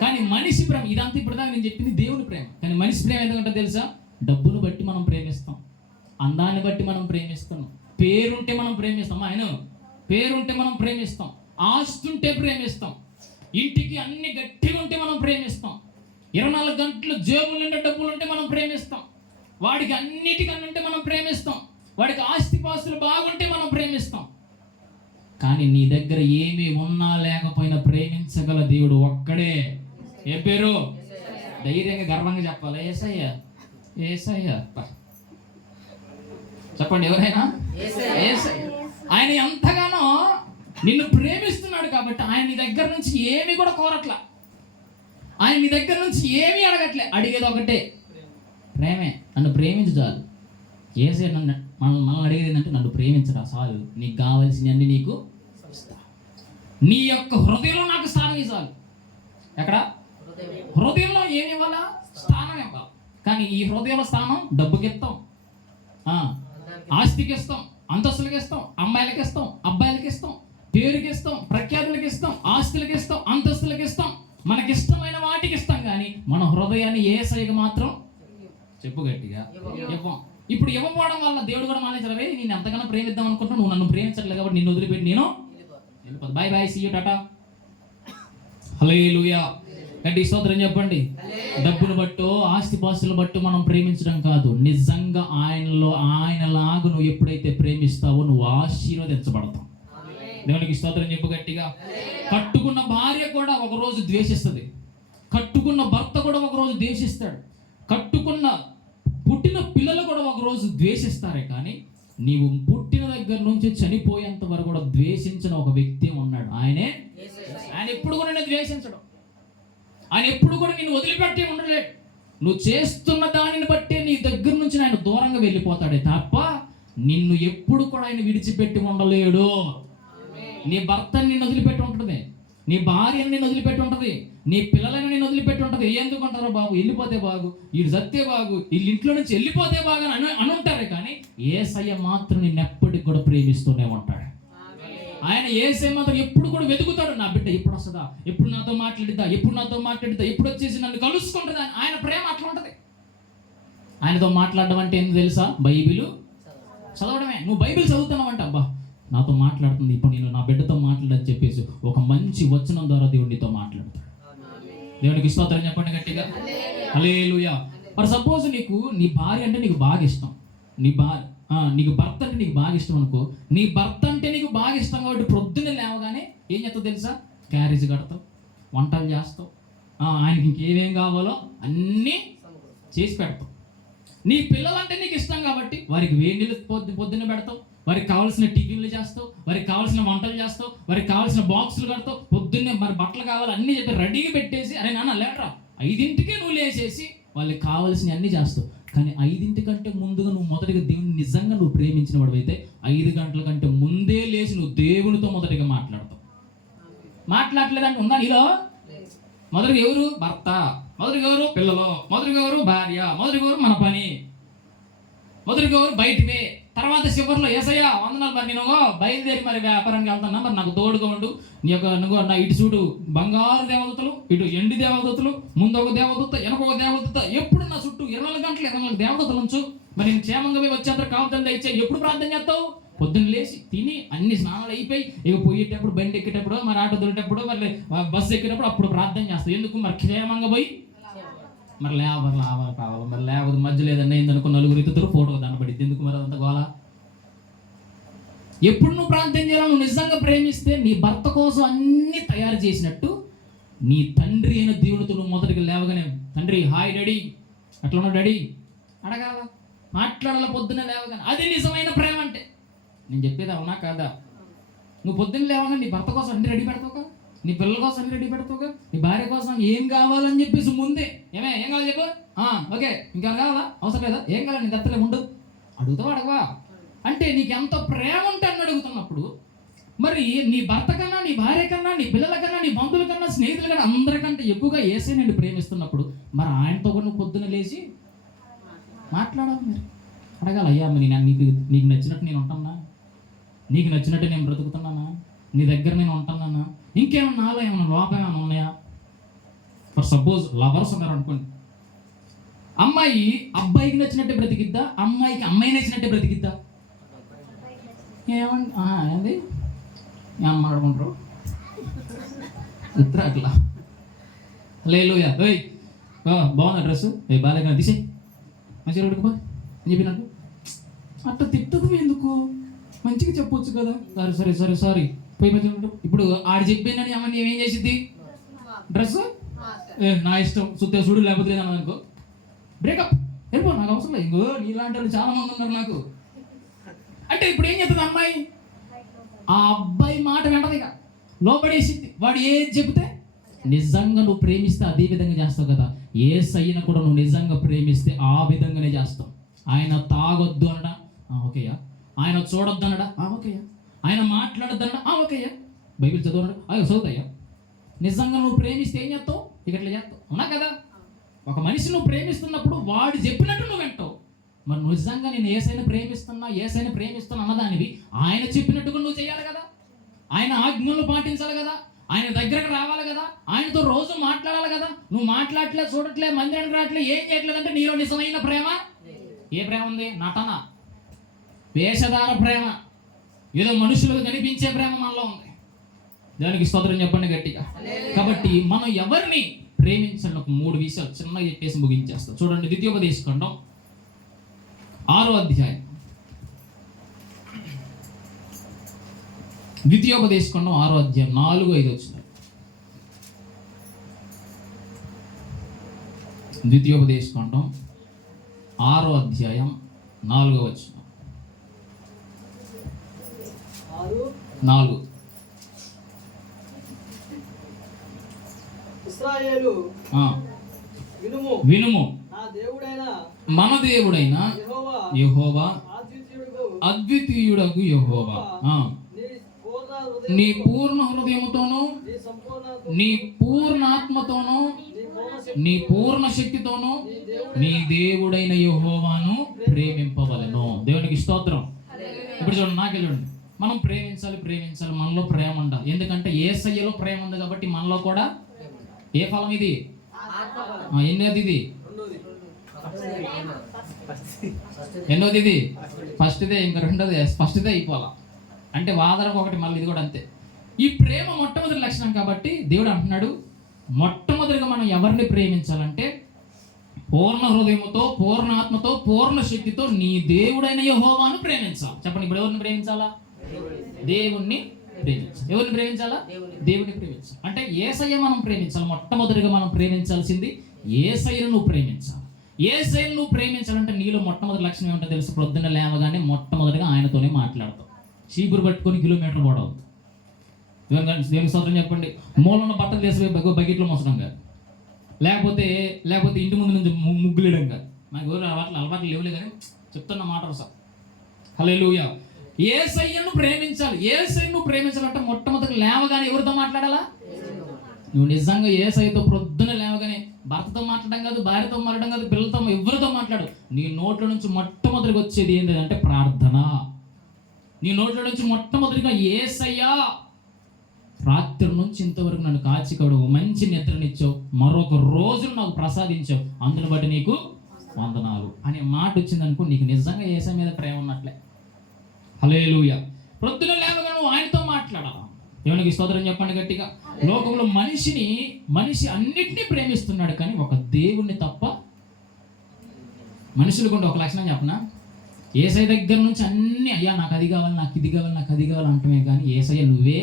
కానీ మనిషి ప్రేమ, ఇదంతా ఇప్పటిదాకా నేను చెప్పింది దేవుని ప్రేమ. కానీ మనిషి ప్రేమ ఎందుకంటే తెలుసా? డబ్బును బట్టి మనం ప్రేమిస్తాం, అందాన్ని బట్టి మనం ప్రేమిస్తాం, పేరుంటే మనం ప్రేమిస్తాం, ఆయన పేరుంటే మనం ప్రేమిస్తాం, ఆస్తుంటే ప్రేమిస్తాం, ఇంటికి అన్ని గట్టిగా ఉంటే మనం ప్రేమిస్తాం, 24 గంటలు జేబులు నిండా డబ్బులు ఉంటే మనం ప్రేమిస్తాం, వాడికి అన్నిటికన్నంటే మనం ప్రేమిస్తాం, వాడికి ఆస్తిపాస్తులు బాగుంటే మనం ప్రేమిస్తాం. కానీ నీ దగ్గర ఏమీ ఉన్నా లేకపోయినా ప్రేమించగల దేవుడు ఒక్కడే. ఏ పేరు? ధైర్యంగా గర్వంగా చెప్పాలి, యేసయ్య. యేసయ్య చెప్పండి ఎవరైనా. యేసయ్య. ఆయన ఎంతగానో నిన్ను ప్రేమిస్తున్నాడు కాబట్టి ఆయన నీ దగ్గర నుంచి ఏమీ కూడా కోరట్లా, ఆయన నీ దగ్గర నుంచి ఏమీ అడగట్లే. అడిగేది ఒకటే, ప్రేమే. నన్ను ప్రేమించు చాలు. యేసయ్య మనల్ని అడిగేది ఏంటంటే, నన్ను ప్రేమించరా చాలు, నీకు కావాల్సినవన్నీ నీకు ఇస్తా, నీ యొక్క హృదయంలో నాకు స్థానం ఇవ్వాలి. ఎక్కడ? హృదయంలో ఏమి ఇవ్వాలా? స్థానం ఇవ్వాలి. కానీ ఈ హృదయంలో స్థానం డబ్బుకి ఇస్తాం, ఆస్తికి ఇస్తాం, అంతస్తులకి ఇస్తాం, అమ్మాయిలకి ఇస్తాం, అబ్బాయిలకి ఇస్తాం, పేరుకి ఇస్తాం, ప్రఖ్యాతులకి ఇస్తాం, ఆస్తులకి ఇస్తాం, అంతస్తులకి ఇస్తాం, మనకి ఇష్టమైన వాటికి ఇస్తాం. కానీ మన హృదయాన్ని యేసయ్యకి మాత్రం చెప్పు గట్టిగా ఇవ్వం. ఇప్పుడు ఇవ్వకపోవడం వల్ల దేవుడు కూడా మానేసారు, నేను ఎంతగానో ప్రేమిద్దాం అనుకుంటున్నాను, నువ్వు నన్ను ప్రేమించట్లేదు కాబట్టి నిన్ను వదిలిపెట్టి నేను వెళ్ళిపోతాను, bye bye, see you, ta-ta. Hallelujah. గట్టి స్తోత్రం చెప్పండి. డబ్బును బట్టో ఆస్తిపాస్తులు బట్టో మనం ప్రేమించడం కాదు, నిజంగా ఆయనలాగా నువ్వు ఎప్పుడైతే ప్రేమిస్తావో నువ్వు ఆశీర్వదించబడతావు. దేవునికి స్తోత్రం చెప్పు గట్టిగా. కట్టుకున్న భార్య కూడా ఒకరోజు ద్వేషిస్తుంది, కట్టుకున్న భర్త కూడా ఒకరోజు ద్వేషిస్తాడు, పుట్టిన పిల్లలు కూడా ఒకరోజు ద్వేషిస్తారే. కానీ నీవు పుట్టిన దగ్గర నుంచి చనిపోయేంత వరకు కూడా ద్వేషించిన ఒక వ్యక్తి ఉన్నాడు, ఆయన ఎప్పుడు కూడా నేను ద్వేషించడం, ఆయన ఎప్పుడు కూడా నిన్ను వదిలిపెట్టి ఉండలేడు. నువ్వు చేస్తున్న దానిని బట్టే నీ దగ్గర నుంచి ఆయన దూరంగా వెళ్ళిపోతాడే తప్ప నిన్ను ఎప్పుడు కూడా ఆయన విడిచిపెట్టి ఉండలేడు. నీ భర్తని నిన్ను వదిలిపెట్టి ఉంటుంది, నీ భార్యని నిన్ను వదిలిపెట్టి ఉంటుంది, నీ పిల్లలని నేను వదిలిపెట్టి ఉంటుంది. ఎందుకుంటారో బాబు, వెళ్ళిపోతే బాగు, వీడు సత్తే బాగు, వీళ్ళ ఇంట్లో నుంచి వెళ్ళిపోతే బాగు అని ఉంటారే. కానీ యేసయ్య మాత్రం నిన్ను ఎప్పటికి కూడా ప్రేమిస్తూనే ఉంటాడు. ఆయన యేసయ్య మాత్రం ఎప్పుడు కూడా వెతుకుతాడు, నా బిడ్డ ఎప్పుడు వస్తుందా, ఎప్పుడు నాతో మాట్లాడిద్దా, ఎప్పుడు వచ్చేసి నన్ను కలుసుకుంటుందా. ఆయన ప్రేమ అట్లా ఉంటుంది. ఆయనతో మాట్లాడడం అంటే ఏంటి తెలుసా? బైబిల్ చదవడమే. నువ్వు బైబిల్ చదువుతున్నావంట, అబ్బా నాతో మాట్లాడుతుంది, ఇప్పుడు నేను నా బిడ్డతో మాట్లాడని చెప్పేసి ఒక మంచి వచనం ద్వారా దేవుడు నీతో మాట్లాడతాడు. దేవునికి స్తోత్రం చెప్పండి గట్టిగా, హల్లెలూయా. మరి సపోజ్ నీ భార్య అంటే నీకు బాగా ఇష్టం, నీకు భర్త అంటే నీకు బాగా ఇష్టం అనుకో. నీ భర్త అంటే నీకు బాగా ఇష్టం కాబట్టి పొద్దున్నే లేవగానే ఏం చేస్తావు తెలుసా? క్యారేజ్ కడతావు, వంటలు చేస్తావు, ఆయనకి ఇంకేమేం కావాలో అన్నీ చేసి పెడతావు. నీ పిల్లలంటే నీకు ఇష్టం కాబట్టి వారికి వేడి నీళ్ళు పొద్దున్న పెడతావు, వారికి కావాల్సిన టిఫిన్లు చేస్తావు, వారికి కావాల్సిన వంటలు చేస్తావు, వారికి కావాల్సిన బాక్సులు కడతావు, పొద్దున్నే మరి బట్టలు కావాలి అన్నీ చెప్పి రెడీగా పెట్టేసి, అరే నాన్న లేట్రా 5ంటికే నువ్వు లేచేసి వాళ్ళకి కావాల్సినవి అన్నీ చేస్తావు. కానీ 5 కంటే ముందుగా నువ్వు మొదటిగా దేవుని నిజంగా నువ్వు ప్రేమించిన వాడు అయితే 5 గంటల కంటే ముందే లేచి నువ్వు దేవునితో మొదటిగా మాట్లాడతావు. మాట్లాడలేదంటే ఉందా నీలో? మొదటిగా ఎవరు? భర్త, మొదటిగా ఎవరు? పిల్లలు, మొదటిగా ఎవరు? భార్య, మొదటిగా ఎవరు? మన పని, మొదటిగా బయటివే, తర్వాత చివరిలో ఏసయ్యా వందనాలు, మరి నేను బయలుదేరి మరి వ్యాపారానికి వెళ్తున్నా, మరి నాకు తోడుగా ఉండు, నీ యొక్క నువ్వు నా ఇటు చూడు బంగారు దేవదూతలు, ఇటు ఎండి దేవదూతలు, ముందు ఒక దేవదూత, వెనక ఒక దేవదూత, ఎప్పుడు నా చుట్టూ 24 గంటలు 24 దేవదూతలు ఉంచు. మరి నేను క్షేమంగా పోయి వచ్చేంత కావద్దని దయచే. ఎప్పుడు ప్రార్థన చేస్తావు? పొద్దున్న లేచి తిని అన్ని స్నానాలు అయిపోయి ఇక పోయేటప్పుడు, బండి ఎక్కేటప్పుడు, మరి ఆటో దొరికేటప్పుడు, మరి బస్సు ఎక్కేటప్పుడు అప్పుడు ప్రార్థన చేస్తావు. ఎందుకు? మరి క్షేమంగా పోయి మరి లేవాలి కావాలి. మరి లేకపోతే మధ్యలో ఏదన్నా అయిందనుకో నలుగురు ఇద్దరు ఫోటో దండపడిద్ది. ఎందుకు మరి అంత గోళ? ఎప్పుడు నువ్వు ప్రార్థన చేయాలి? నువ్వు నిజంగా ప్రేమిస్తే నీ భర్త కోసం అన్ని తయారు చేసినట్టు నీ తండ్రి అయిన దేవునితో నువ్వు మొదటికి లేవగానే, తండ్రి హాయ్ డాడీ, అట్లా ఉన్నావు డాడీ అడగాల, మాట్లాడాల పొద్దున్న లేవగానే. అది నిజమైన ప్రేమ అంటే. నేను చెప్పేది అవునా కాదా? నువ్వు పొద్దున్న లేవగానే నీ భర్త కోసం అన్ని రెడీ పెడతావుగా, నీ పిల్లల కోసం అన్ని రెడీ పెడతావుగా, నీ భార్య కోసం ఏం కావాలని చెప్పేసి ముందే ఏం కావాలి చెప్పు, ఓకే ఇంకేమైనా కావాలా, అవసరం లేదా, ఏం కావాలి నీ దత్తలే ఉండదు, అడుగుతావా అడగవా? అంటే నీకు ఎంత ప్రేమ ఉంటే అని అడుగుతున్నప్పుడు, మరి నీ భర్త కన్నా, నీ భార్య కన్నా, నీ పిల్లల కన్నా, నీ బంధువుల కన్నా, స్నేహితుల కన్నా అందరికంటే ఎక్కువగా యేసే నిన్ను ప్రేమిస్తున్నప్పుడు మరి ఆయనతో కూడా నువ్వు పొద్దున్న లేచి మాట్లాడాలి. మీరు అడగాలి, అయ్యా మరి నీకు నచ్చినట్టు నేను ఉంటున్నా, నీకు నచ్చినట్టు నేను బ్రతుకుతున్నానా, నీ దగ్గర నేను ఉంటున్నానా, ఇంకేమన్నా నాలో ఏమన్నా లోపం ఏమైనా ఉన్నాయా? ఫర్ సపోజ్ లవర్స్ ఉన్నారు అనుకోండి, అమ్మాయి అబ్బాయికి నచ్చినట్టే బ్రతికిద్దా, అమ్మాయికి అమ్మాయి నచ్చినట్టే బ్రతికిద్దా? ఏమండి ఏం మాట్లాడుకుంటారు ఇద్దరు అట్లా లేలుయా, బాగుంది డ్రెస్, బాగా తీసే మంచిగా ఉడుకుపా అని చెప్పినట్టు అట్లా తిట్టదు. ఎందుకు? మంచిగా చెప్పొచ్చు కదా, సరే సరే సరే సారీ పోయి మంచిగా. ఇప్పుడు ఆడు చెప్పిందని అమ్మ ఏం చేసిద్ది? డ్రెస్ నా ఇష్టం, సుత్తే చూడు లేకపోతే లేదన్నా అనుకో, బ్రేకప్, వెళ్ళిపో, నాకు అవసరం లేదు. ఇంకో నీలాంటి వాళ్ళు చాలా మంది ఉన్నారు నాకు. అంటే ఇప్పుడు ఏం చేస్తుంది అమ్మాయి? ఆ అబ్బాయి మాట వెంటది, ఇక లోపడేసింది. వాడు ఏది చెబితే నిజంగా నువ్వు ప్రేమిస్తే అదే విధంగా చేస్తావు కదా. యేసయ్యను కూడా నువ్వు నిజంగా ప్రేమిస్తే ఆ విధంగానే చేస్తావు. ఆయన తాగొద్దు అనడా, ఓకేయా. ఆయన చూడొద్దు అనడా, ఓకేయా. ఆయన మాట్లాడొద్దు అనడా, ఓకేయా. బైబిల్ చదవడా, చదువుతాయా. నిజంగా నువ్వు ప్రేమిస్తే ఏం చేస్తావు? ఇట్లా చేస్తావు, అవునా కదా. ఒక మనిషి నువ్వు ప్రేమిస్తున్నప్పుడు వాడు చెప్పినట్టు నువ్వు వింటావు. మరి నువ్వు నిజంగా నేను యేసయ్యను ప్రేమిస్తున్నా అన్నదానివి ఆయన చెప్పినట్టుగా నువ్వు చేయాలి కదా. ఆయన ఆజ్ఞలు పాటించాలి కదా, ఆయన దగ్గరకు రావాలి కదా, ఆయనతో రోజు మాట్లాడాలి కదా. నువ్వు మాట్లాడలే, చూడట్లే, మందిరానికి రావట్లే, ఏం చేయట్లేదంటే నీలో నిజమైన ప్రేమ ఏ ప్రేమ ఉంది? నటన, వేషధార ప్రేమ, ఏదో మనుషులకు కనిపించే ప్రేమ మనలో ఉంది. దానికి స్తోత్రం చెప్పండి గట్టిగా. కాబట్టి మనం ఎవరిని ప్రేమించాలి? ఒక 3 విషయాలు చిన్నగా చెప్పేసి ముగించేస్తాం. చూడండి, ద్వితీయోపదేశకాండం 6వ అధ్యాయం, ద్వితీయోపదేశకాండం 6వ అధ్యాయం 4-5 వచ్చిన. ద్వితీయోపదేశకాండం 6వ అధ్యాయం 4వ వచ్చిన. 4 ఇశ్రాయేలు వినుము, మన దేవుడైన యెహోవా అద్వితీయుడగు యెహోవా నీ పూర్ణ హృదయముతోనూ, నీ పూర్ణ ఆత్మతోనూ, నీ పూర్ణ శక్తితోనూ నీ దేవుడైన యెహోవాను ప్రేమింపవలెను. దేవునికి స్తోత్రం. ఇప్పుడు చూడండి, నాకెళ్ళండి, మనం ప్రేమించాలి, మనలో ప్రేమ ఉండాలి. ఎందుకంటే యేసయ్యలో ప్రేమ ఉంది కాబట్టి మనలో కూడా ఏ ఫలం ఇది? ఎన్నోది ఇది? ఎన్నోది ఇది? ఫస్ట్దే, ఇంకా రెండోది ఫస్ట్దే అయిపోవాలా. అంటే వాదనకు ఒకటి, మళ్ళీ ఇది కూడా అంతే. ఈ ప్రేమ మొట్టమొదటి లక్షణం కాబట్టి దేవుడు అంటున్నాడు, మొట్టమొదటిగా మనం ఎవరిని ప్రేమించాలంటే పూర్ణ హృదయముతో, పూర్ణ ఆత్మతో, పూర్ణ శక్తితో నీ దేవుడైన యెహోవాను ప్రేమించాలి. చెప్పండి, ఇప్పుడు ఎవరిని ప్రేమించాలా? దేవుణ్ణి ప్రేమించాలి. ఎవరిని ప్రేమించాలా? దేవుని ప్రేమించాలి. అంటే యేసయ్య మనం ప్రేమించాలి. మొట్టమొదటిగా మనం ప్రేమించాల్సింది యేసయ్యను నువ్వు ప్రేమించాలి. యేసయ్యను నువ్వు ప్రేమించాలంటే నీలో మొట్టమొదటి లక్షణం ఏమంటో తెలుసు? పొద్దున్న లేవగానే మొట్టమొదటిగా ఆయనతోనే మాట్లాడతావు. చీపురు పట్టుకొని కిలోమీటర్ పోవడం. దేవుని స్తోత్రం చెప్పండి. మూలన్న బట్టలు తీసిపోయి బకెట్లో మోసడం కాదు, లేకపోతే ఇంటి ముందు నుంచి ముగ్గులేయడం కాదు. నాకు ఎవరు అలవాట్లు లేవులే కానీ చెప్తున్న మాట సార్. హల్లెలూయా. యేసయ్యను ప్రేమించాలి. యేసయ్యను ప్రేమించాలంటే మొట్టమొదటి లేవగానే ఎవరితో మాట్లాడాలా? నువ్వు నిజంగా యేసయ్యతో పొద్దున లేవగానే భర్తతో మాట్లాడడం కాదు, భార్యతో మాట్లాడడం కాదు, పిల్లలతో, ఎవరితో మాట్లాడు. నీ నోట్ల నుంచి మొట్టమొదటిగా వచ్చేది ఏంటంటే ప్రార్థన. నీ నోట్ల నుంచి మొట్టమొదటిగా యేసయ్యా రాత్రి నుంచి ఇంతవరకు నన్ను కాచికడు, మంచి నిద్రనిచ్చావు, మరొక రోజును నాకు ప్రసాదించావు, అందుని బట్టి నీకు వందనాలు అనే మాట వచ్చిందనుకో, నీకు నిజంగా యేసయ్య మీద ప్రేమ ఉన్నట్లే. హల్లెలూయా. ప్రొద్దున లేవగా నువ్వు ఆయనతో మాట్లాడాలి. దేవునికి స్తోత్రం చెప్పండి గట్టిగా. లోకంలో మనిషి అన్నిటినీ ప్రేమిస్తున్నాడు, కానీ ఒక దేవుణ్ణి తప్ప. మనుషులకు ఉండే ఒక లక్షణం చెప్పనా, యేసయ్య దగ్గర నుంచి అన్ని అయ్యా నాకు అది కావాలి, నాకు ఇది కావాలి, నాకు అది కావాలి అంటమే, కానీ యేసయ్య నువ్వే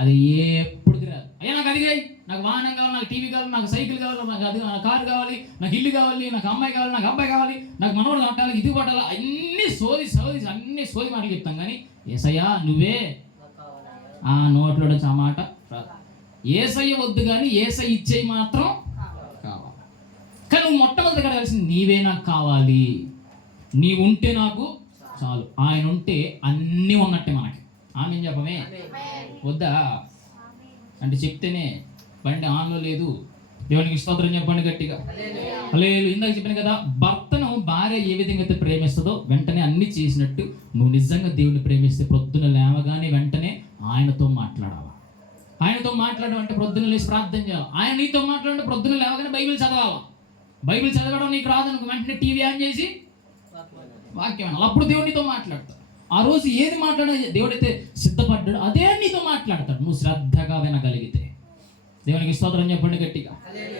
అది ఎప్పుడు రాదు. అయ్యా నాకు అది కావాలి, నాకు వాహనం కావాలి, నాకు టీవీ కావాలి, నాకు సైకిల్ కావాలి, నాకు అది నాకు కారు కావాలి, నాకు ఇల్లు కావాలి, నాకు అమ్మాయి కావాలి, నాకు అబ్బాయి కావాలి, నాకు మనవడు కట్టాలి, ఇది పట్టాలి, అన్ని సోది మాటలు చెప్తాం, కానీ యేసయ్యా నువ్వే. ఆ నోట్లో నుంచి ఆ మాట రాదు. యేసయ్య వద్దు, కానీ యేసయ్య ఇచ్చేయి మాత్రం కావాలి. కానీ నువ్వు మొట్టమొదటిగా కలిసింది నీవే నాకు కావాలి, నీవు ఉంటే నాకు చాలు. ఆయన ఉంటే అన్నీ ఉన్నట్టే మనకి. ఆమె చెప్పమే వద్దా అంటే చెప్తేనే బండి ఆన్లో లేదు. దేవునికి స్తోత్రం చెప్పండి గట్టిగా. లేదు, ఇందాక చెప్పాను కదా, భర్తను భార్య ఏ విధంగా అయితే ప్రేమిస్తుందో వెంటనే అన్ని చేసినట్టు నువ్వు నిజంగా దేవుడిని ప్రేమిస్తే ప్రొద్దున లేవగానే వెంటనే ఆయనతో మాట్లాడాలి. ఆయనతో మాట్లాడడం అంటే ప్రొద్దున లేచి ప్రార్థన చేయాలి. ఆయన నీతో మాట్లాడంటే ప్రొద్దున లేవగానే బైబిల్ చదవాలి. బైబిల్ చదవడం నీకు రాదనుకో, వెంటనే టీవీ ఆన్ చేసి వాక్యం అనాలి. అప్పుడు దేవుడు నీతో మాట్లాడతాడు. ఆ రోజు ఏది మాట్లాడే దేవుడైతే సిద్ధపడ్డాడు అదే నీతో మాట్లాడతాడు, నువ్వు శ్రద్ధగా వినగలిగితే. దేవునికి స్తోత్రం చెప్పండి గట్టిగా.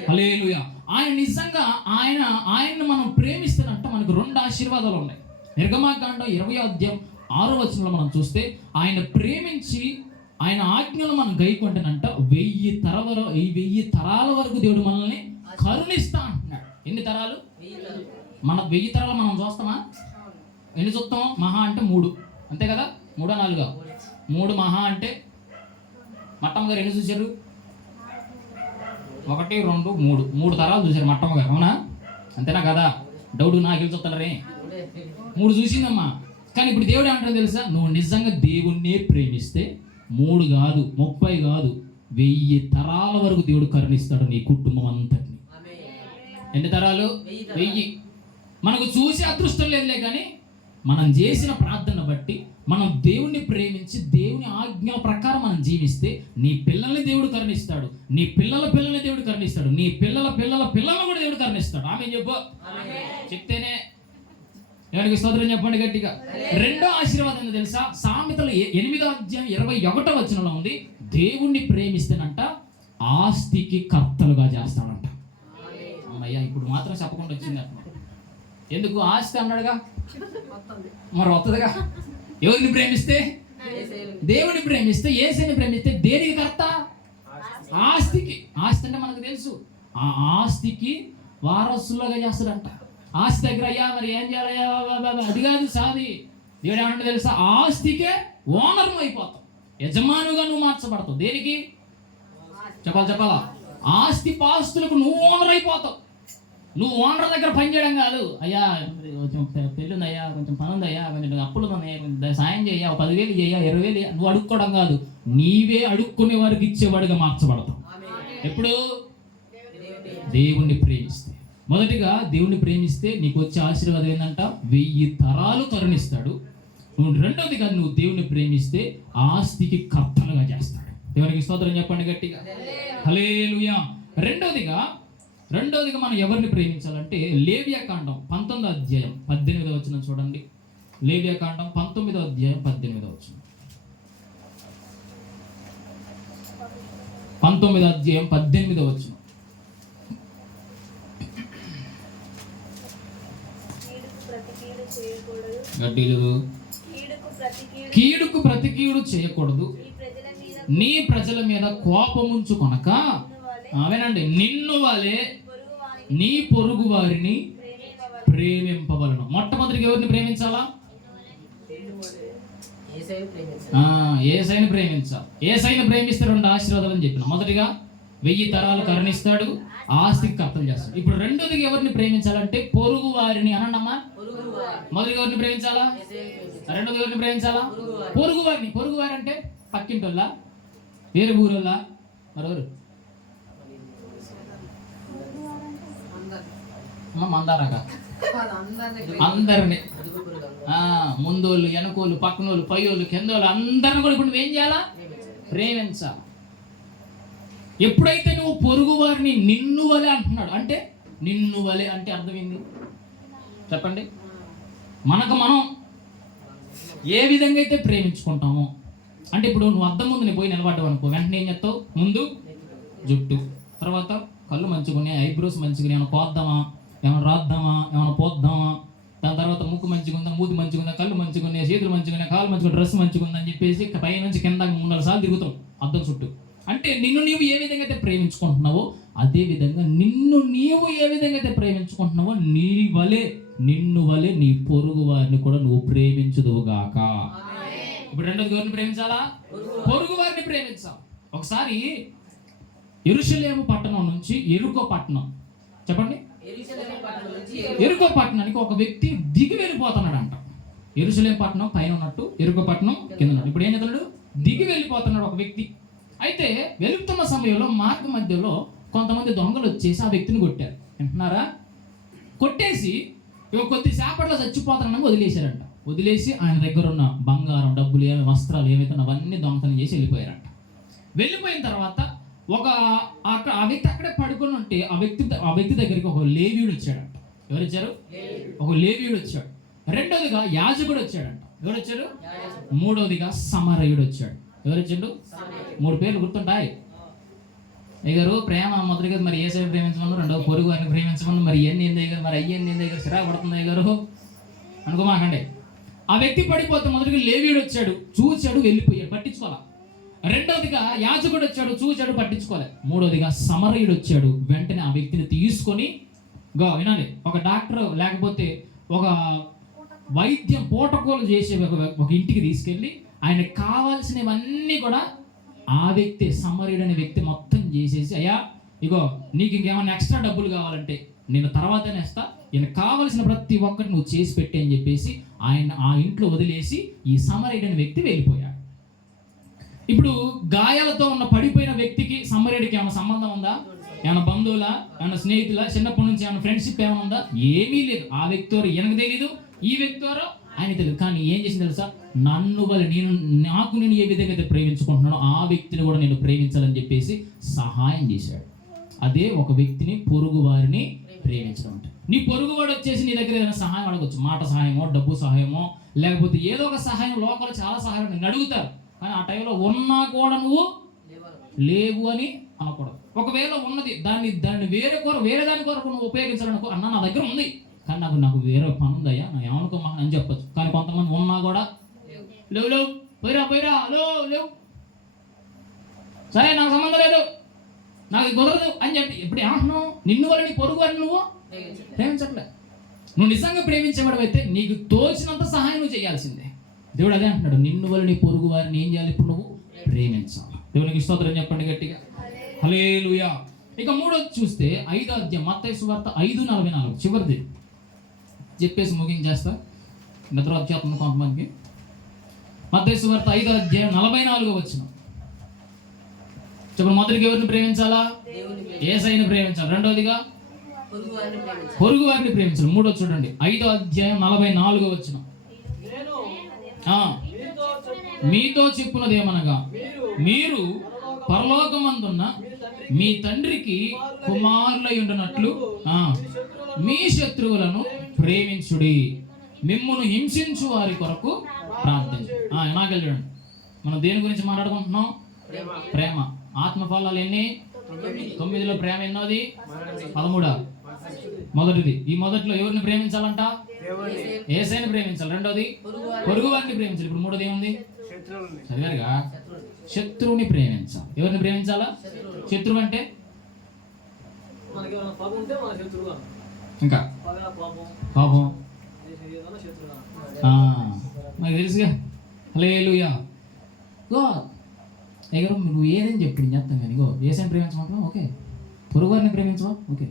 హల్లెలూయా. ఆయన నిజంగా ఆయన్ని మనం ప్రేమిస్తేనంట మనకు 2 ఆశీర్వాదాలు ఉన్నాయి. నిర్గమాకాండం 20:6 మనం చూస్తే ఆయన ప్రేమించి ఆయన ఆజ్ఞలు మనం గైకొంటేనంట 1000 తరాల వరకు దేవుడు మనల్ని కరుణిస్తా అంటున్నాడు. ఎన్ని తరాలు? మన 1000 తరాలు మనం చూస్తామా? ఎన్ని చూస్తాం? మహా అంటే 3, అంతే కదా? 3 4 3 మహా అంటే మట్టమ్మ గారు ఎన్ని చూశారు? 1 2 3 తరాలు చూశారు మట్టమ్మ గారు, అవునా? అంతేనా కదా? డౌట్ నాకు వెళ్ళి చూస్తారే, 3 చూసిందమ్మా. కానీ ఇప్పుడు దేవుడు ఏమంటారో తెలుసా? నువ్వు నిజంగా దేవుణ్ణే ప్రేమిస్తే 3 కాదు, 30 కాదు, 1000 తరాల వరకు దేవుడు కరుణిస్తాడు నీ కుటుంబం అంతటిని. ఎన్ని తరాలు? 1000. మనకు చూసే అదృష్టం లేదులే, కానీ మనం చేసిన ప్రార్థన బట్టి మనం దేవుణ్ణి ప్రేమించి దేవుని ఆజ్ఞల ప్రకారం మనం జీవిస్తే నీ పిల్లల్ని దేవుడు కరుణిస్తాడు, నీ పిల్లల పిల్లల్ని దేవుడు కరుణిస్తాడు, నీ పిల్లల పిల్లల పిల్లలను కూడా దేవుడు కరుణిస్తాడు. ఆమె చెప్పు, చెప్తేనే ఎవరికి స్తోత్రం చెప్పండి గట్టిగా. 2వ ఆశీర్వాదం ఏంటో తెలుసా? సామెతలు 8:21 ఉంది, దేవుణ్ణి ప్రేమిస్తేనంట ఆస్తికి కర్తలుగా చేస్తాడంట. అమ్మయ్యా, ఇప్పుడు మాత్రం చెప్పకుండా వచ్చింది అట్లా. ఎందుకు? ఆస్తి అన్నాడుగా, మరి వస్తుందిగా. ఎవరిని ప్రేమిస్తే? దేవుని ప్రేమిస్తే, యేసుని ప్రేమిస్తే దేనికి కర్త? ఆస్తికి. ఆస్తి అంటే మనకు తెలుసు, ఆ ఆస్తికి వారసులుగా చేస్తాడంట. ఆస్తి దగ్గర అయ్యా మరి ఏం చేయాలయ్యా, అది కాదు సాది. దేవుడు ఏమంటే తెలుసా? ఆస్తికే ఓనర్ అయిపోతావు, యజమానుగా నువ్వు మార్చబడతావు. దేనికి? చెప్పాలా? ఆస్తి పాస్తులకు నువ్వు ఓనర్ అయిపోతావు. నువ్వు ఓనర్ దగ్గర పని చేయడం కాదు, అయ్యా కొంచెం పెళ్ళి ఉందయ్యా, కొంచెం పని ఉందయ్యా, కొంచెం అప్పులు ఉన్నాయి, సాయం చేయ, 10,000 చేయ, 20,000, నువ్వు అడుక్కోవడం కాదు, నీవే అడుక్కునే వారికి ఇచ్చేవాడిగా మార్చబడతావు. ఎప్పుడు? దేవుణ్ణి ప్రేమిస్తే. మొదటిగా దేవుణ్ణి ప్రేమిస్తే నీకు వచ్చే ఆశీర్వాదం ఏంటంట? 1000 తరాలు కరుణిస్తాడు. రెండోదిగా నువ్వు దేవుణ్ణి ప్రేమిస్తే ఆస్తికి కర్తలుగా చేస్తాడు. దేవునికి స్తోత్రం చెప్పండి గట్టిగా. హల్లెలూయా. రెండోదిగా మనం ఎవరిని ప్రేమించాలంటే లేవియాకాండం 19:18 చూడండి. లేవియాకాండం 19:18. 19:18. కీడుకు ప్రతి కీడు చేయకూడదు, నీ ప్రజల మీద కోపముంచుకొనక, ఆమెనండి, నిన్ను వలె నీ పొరుగు వారిని ప్రేమింపవలను. మొట్టమొదటిగా ఎవరిని ప్రేమించాలా? యేసయ్యని ప్రేమించాలి. యేసయ్యని ప్రేమిస్తే 2 ఆశీర్వాదాలు అని చెప్పిన. మొదటిగా 1000 తరాలు కరుణిస్తాడు, ఆస్తికి కర్తలు చేస్తాడు. ఇప్పుడు రెండోదిగా ఎవరిని ప్రేమించాలంటే పొరుగు వారిని. అనండమ్మా, మొదటిగా ఎవరిని ప్రేమించాలా? రెండోది ఎవరిని ప్రేమించాలా? పొరుగు వారిని. పొరుగు వారు అంటే పక్కింటోళ్ళ, వేరే ఊరోళ్ళ, మరెవరు? మందారాగా అందరిని ముందోళ్ళు వెనకోళ్ళు పక్కనోళ్ళు పయ్యోళ్ళు కిందోళ్ళు అందరిని కూడా ఇప్పుడు నువ్వేం చేయాలా? ప్రేమించాలి. ఎప్పుడైతే నువ్వు పొరుగు వారిని నిన్ను వలె అంటున్నాడు, అంటే నిన్ను వలె అంటే అర్థమైంది చెప్పండి. మనకు మనం ఏ విధంగా అయితే ప్రేమించుకుంటామో, అంటే ఇప్పుడు నువ్వు అద్దం ముందు నేను పోయి నిలబడ్డావు అనుకో, వెంటనే ఏం చేస్తావు? ముందు జుట్టు, తర్వాత కళ్ళు మంచిగున్నాయి, ఐబ్రోస్ మంచిగా, ఏమైనా కోద్దామా, ఏమైనా రాద్దామా, ఏమైనా పోద్దామా, దాని తర్వాత ముక్కు మంచిగుందా, మూతి మంచిగుందా, కళ్ళు మంచిగున్నాయి, చేతులు మంచిగున్నాయి, కాళ్ళు మంచిగా, డ్రెస్ మంచిగుందా అని చెప్పేసి పై నుంచి కింద 3-4 సార్లు తిరుగుతాం అద్దం చుట్టూ. అంటే నిన్ను నీవు ఏ విధంగా అయితే ప్రేమించుకుంటున్నావో అదే విధంగా నిన్ను నీవు ఏ విధంగా అయితే ప్రేమించుకుంటున్నావో నిన్ను వలె నీ పొరుగు వారిని కూడా నువ్వు ప్రేమించుదువుగాక. ఇప్పుడు రెండోది ఎవరిని ప్రేమించాలా? పొరుగు వారిని ప్రేమించాలి. ఒకసారి యెరూషలేము పట్టణం నుంచి ఎరుకో పట్టణం, చెప్పండి, ఎరుకో పట్టణానికి ఒక వ్యక్తి దిగి వెళ్ళిపోతున్నాడంట. యెరూషలేము పట్టణం పైన ఉన్నట్టు ఎరుకో పట్టణం కింద ఉన్నట్టు. ఇప్పుడు ఏం చేస్తున్నాడు? దిగి వెళ్ళిపోతున్నాడు ఒక వ్యక్తి. అయితే వెళుతున్న సమయంలో మార్గ మధ్యలో కొంతమంది దొంగలు వచ్చేసి ఆ వ్యక్తిని కొట్టారు. వింటున్నారా? కొట్టేసి కొద్దిసేపట్లో చచ్చిపోతానని వదిలేశారంట. వదిలేసి ఆయన దగ్గర ఉన్న బంగారం, డబ్బులు, వస్త్రాలు ఏవైతే అవన్నీ దొంగతనం చేసి వెళ్ళిపోయారంట. వెళ్ళిపోయిన తర్వాత ఆ వ్యక్తి అక్కడే పడుకొని ఉంటే ఆ వ్యక్తి దగ్గరికి ఒక లేవీయుడు వచ్చాడంట. ఎవరు వచ్చారు? ఒక లేవీయుడు వచ్చాడు. రెండోదిగా యాజకుడు వచ్చాడంట. ఎవరు వచ్చాడు? మూడోదిగా సమరయుడు వచ్చాడు. ఎవరు వచ్చాడు? 3 పేర్లు గుర్తుంటాయి. అయ్యారు ప్రేమ మొదటిగా మరి ఏసై ప్రేమించమన్నారు, రెండో పొరుగు వారిని ప్రేమించమన్నారు, మరి ఇవన్నీ ఏం దగ్గర, మరి అయ్యన్నీ ఏం దగ్గర సిరా పడుతుంది అయ్యారు అనుకోమాకండి. ఆ వ్యక్తి పడిపోతే మొదటిగా లేవీయుడు వచ్చాడు, చూచాడు, వెళ్ళిపోయాడు, పట్టించుకోవాలి. రెండోదిగా యాజకుడు వచ్చాడు, చూచాడు, పట్టించుకోలే. మూడోదిగా సమరయుడు వచ్చాడు, వెంటనే ఆ వ్యక్తిని తీసుకొని వినాలి, ఒక డాక్టర్ లేకపోతే ఒక వైద్యం పూటకోలు చేసే ఒక ఇంటికి తీసుకెళ్ళి ఆయనకు కావాల్సినవన్నీ కూడా ఆ వ్యక్తి సమరయుడు అనే వ్యక్తి మొత్తం చేసేసి, అయ్యా ఇగో నీకు ఇంకేమైనా ఎక్స్ట్రా డబ్బులు కావాలంటే నేను తర్వాతనే ఇస్తా, ఈయన కావలసిన ప్రతి ఒక్కటి నువ్వు చేసి పెట్టే అని చెప్పేసి ఆయన ఆ ఇంట్లో వదిలేసి ఈ సమరయుడు అనే వ్యక్తి వెళ్ళిపోయాడు. ఇప్పుడు గాయాలతో ఉన్న పడిపోయిన వ్యక్తికి సమరయుడికి ఏమైనా సంబంధం ఉందా? ఏమైనా బంధువులా, ఏమైనా స్నేహితులా, చిన్నప్పటి నుంచి ఏమైనా ఫ్రెండ్షిప్ ఏమైనా ఉందా? ఏమీ లేదు. ఆ వ్యక్తి వారు ఈయనకు తెలియదు, ఈ వ్యక్తి వారు ఆయన తెలియదు. కానీ ఏం చేసింది తెలుసా? నన్ను వల్ల నేను ఏ విధంగా అయితే ప్రేమించుకుంటున్నానో ఆ వ్యక్తిని కూడా నేను ప్రేమించాలని చెప్పేసి సహాయం చేశాడు. అదే ఒక వ్యక్తిని పొరుగు వారిని ప్రేమించడం అంటే. నీ పొరుగువాడు వచ్చేసి నీ దగ్గర ఏదైనా సహాయం అడగచ్చు, మాట సహాయమో, డబ్బు సహాయమో, లేకపోతే ఏదో ఒక సహాయం. లోకల్ చాలా సహాయం నేను అడుగుతారు, కానీ ఆ టైంలో ఉన్నా కూడా నువ్వు లేవు అని అనకూడదు. ఒకవేళ ఉన్నది దాన్ని వేరే దాని కొరకు నువ్వు ఉపయోగించాలనుకో, అన్న నా దగ్గర ఉంది కానీ నాకు వేరే పని ఉందయ్యా, నా ఏమనుకోమా అని చెప్పచ్చు. కానీ కొంతమంది ఉన్నా కూడా లేవు పోయిరా లేవు, సరే నాకు సంబంధం లేదు, నాకు కుదరదు అని చెప్పి ఇప్పుడు ఏమంటున్నావు? నిన్ను వల్ల నీ పొరుగు వారిని నువ్వు ప్రేమించట్లే. నువ్వు నిజంగా ప్రేమించేవాడు అయితే నీకు తోచినంత సహాయం నువ్వు చేయాల్సిందే. దేవుడు అదే అంటున్నాడు, నిన్ను వల్ల నీ పొరుగు వారిని ఏం చేయాలి? ఇప్పుడు నువ్వు ప్రేమించాలి. దేవునికి స్తోత్రం చెప్పండి గట్టిగా, హల్లెలూయా. ఇక మూడోది చూస్తే 5వ అధ్యాయం మత్తయి సువార్త 5:44 చివరిది చెప్పేసి ముగించేస్తా, నిద్ర వచ్చేస్తుంది కొంతమందికి. మత్తయి సువార్త 5వ అధ్యాయం 44వ వచనం. చెప్పండి, మొదటిగా ఎవరిని ప్రేమించాలా? యేసయ్యని ప్రేమించాలి. రెండోదిగా పొరుగు వారిని ప్రేమించాలి. మూడో చూడండి 5వ అధ్యాయం 44వ వచనం. మీతో చెప్పున్నదేమనగా మీరు పరలోకమందున్న మీ తండ్రికి కుమారులై ఉండునట్లు మీ శత్రువులను ప్రేమించుడి, మిమ్మును హింసించు వారి కొరకు ప్రార్థించు. నాకెళ్ళి చూడండి, మనం దేని గురించి మాట్లాడుకుంటున్నాం? ప్రేమ. ఆత్మఫలాలు ఎన్ని? 9లో ప్రేమ ఎన్నోది? 13. మొదటిది. ఈ మొదట్లో ఎవరిని ప్రేమించాలంట? యేసయ్యని ప్రేమించాలి. రెండోది పొరుగు వారిని ప్రేమించాలి. ఇప్పుడు మూడోది ఏముంది? చదివారుగా, శత్రువుని ప్రేమించాలి. ఎవరిని ప్రేమించాలా? శత్రువు అంటే ఇంకా పాపం నాకు తెలుసుగా. హల్లెలూయా. ఎగరు నువ్వు ఏదని చెప్పి నేను చెప్తాను కానీ యేసయ్యని ప్రేమించమంటావా? ఓకే. పొరుగు వారిని ప్రేమించవా? ఓకే.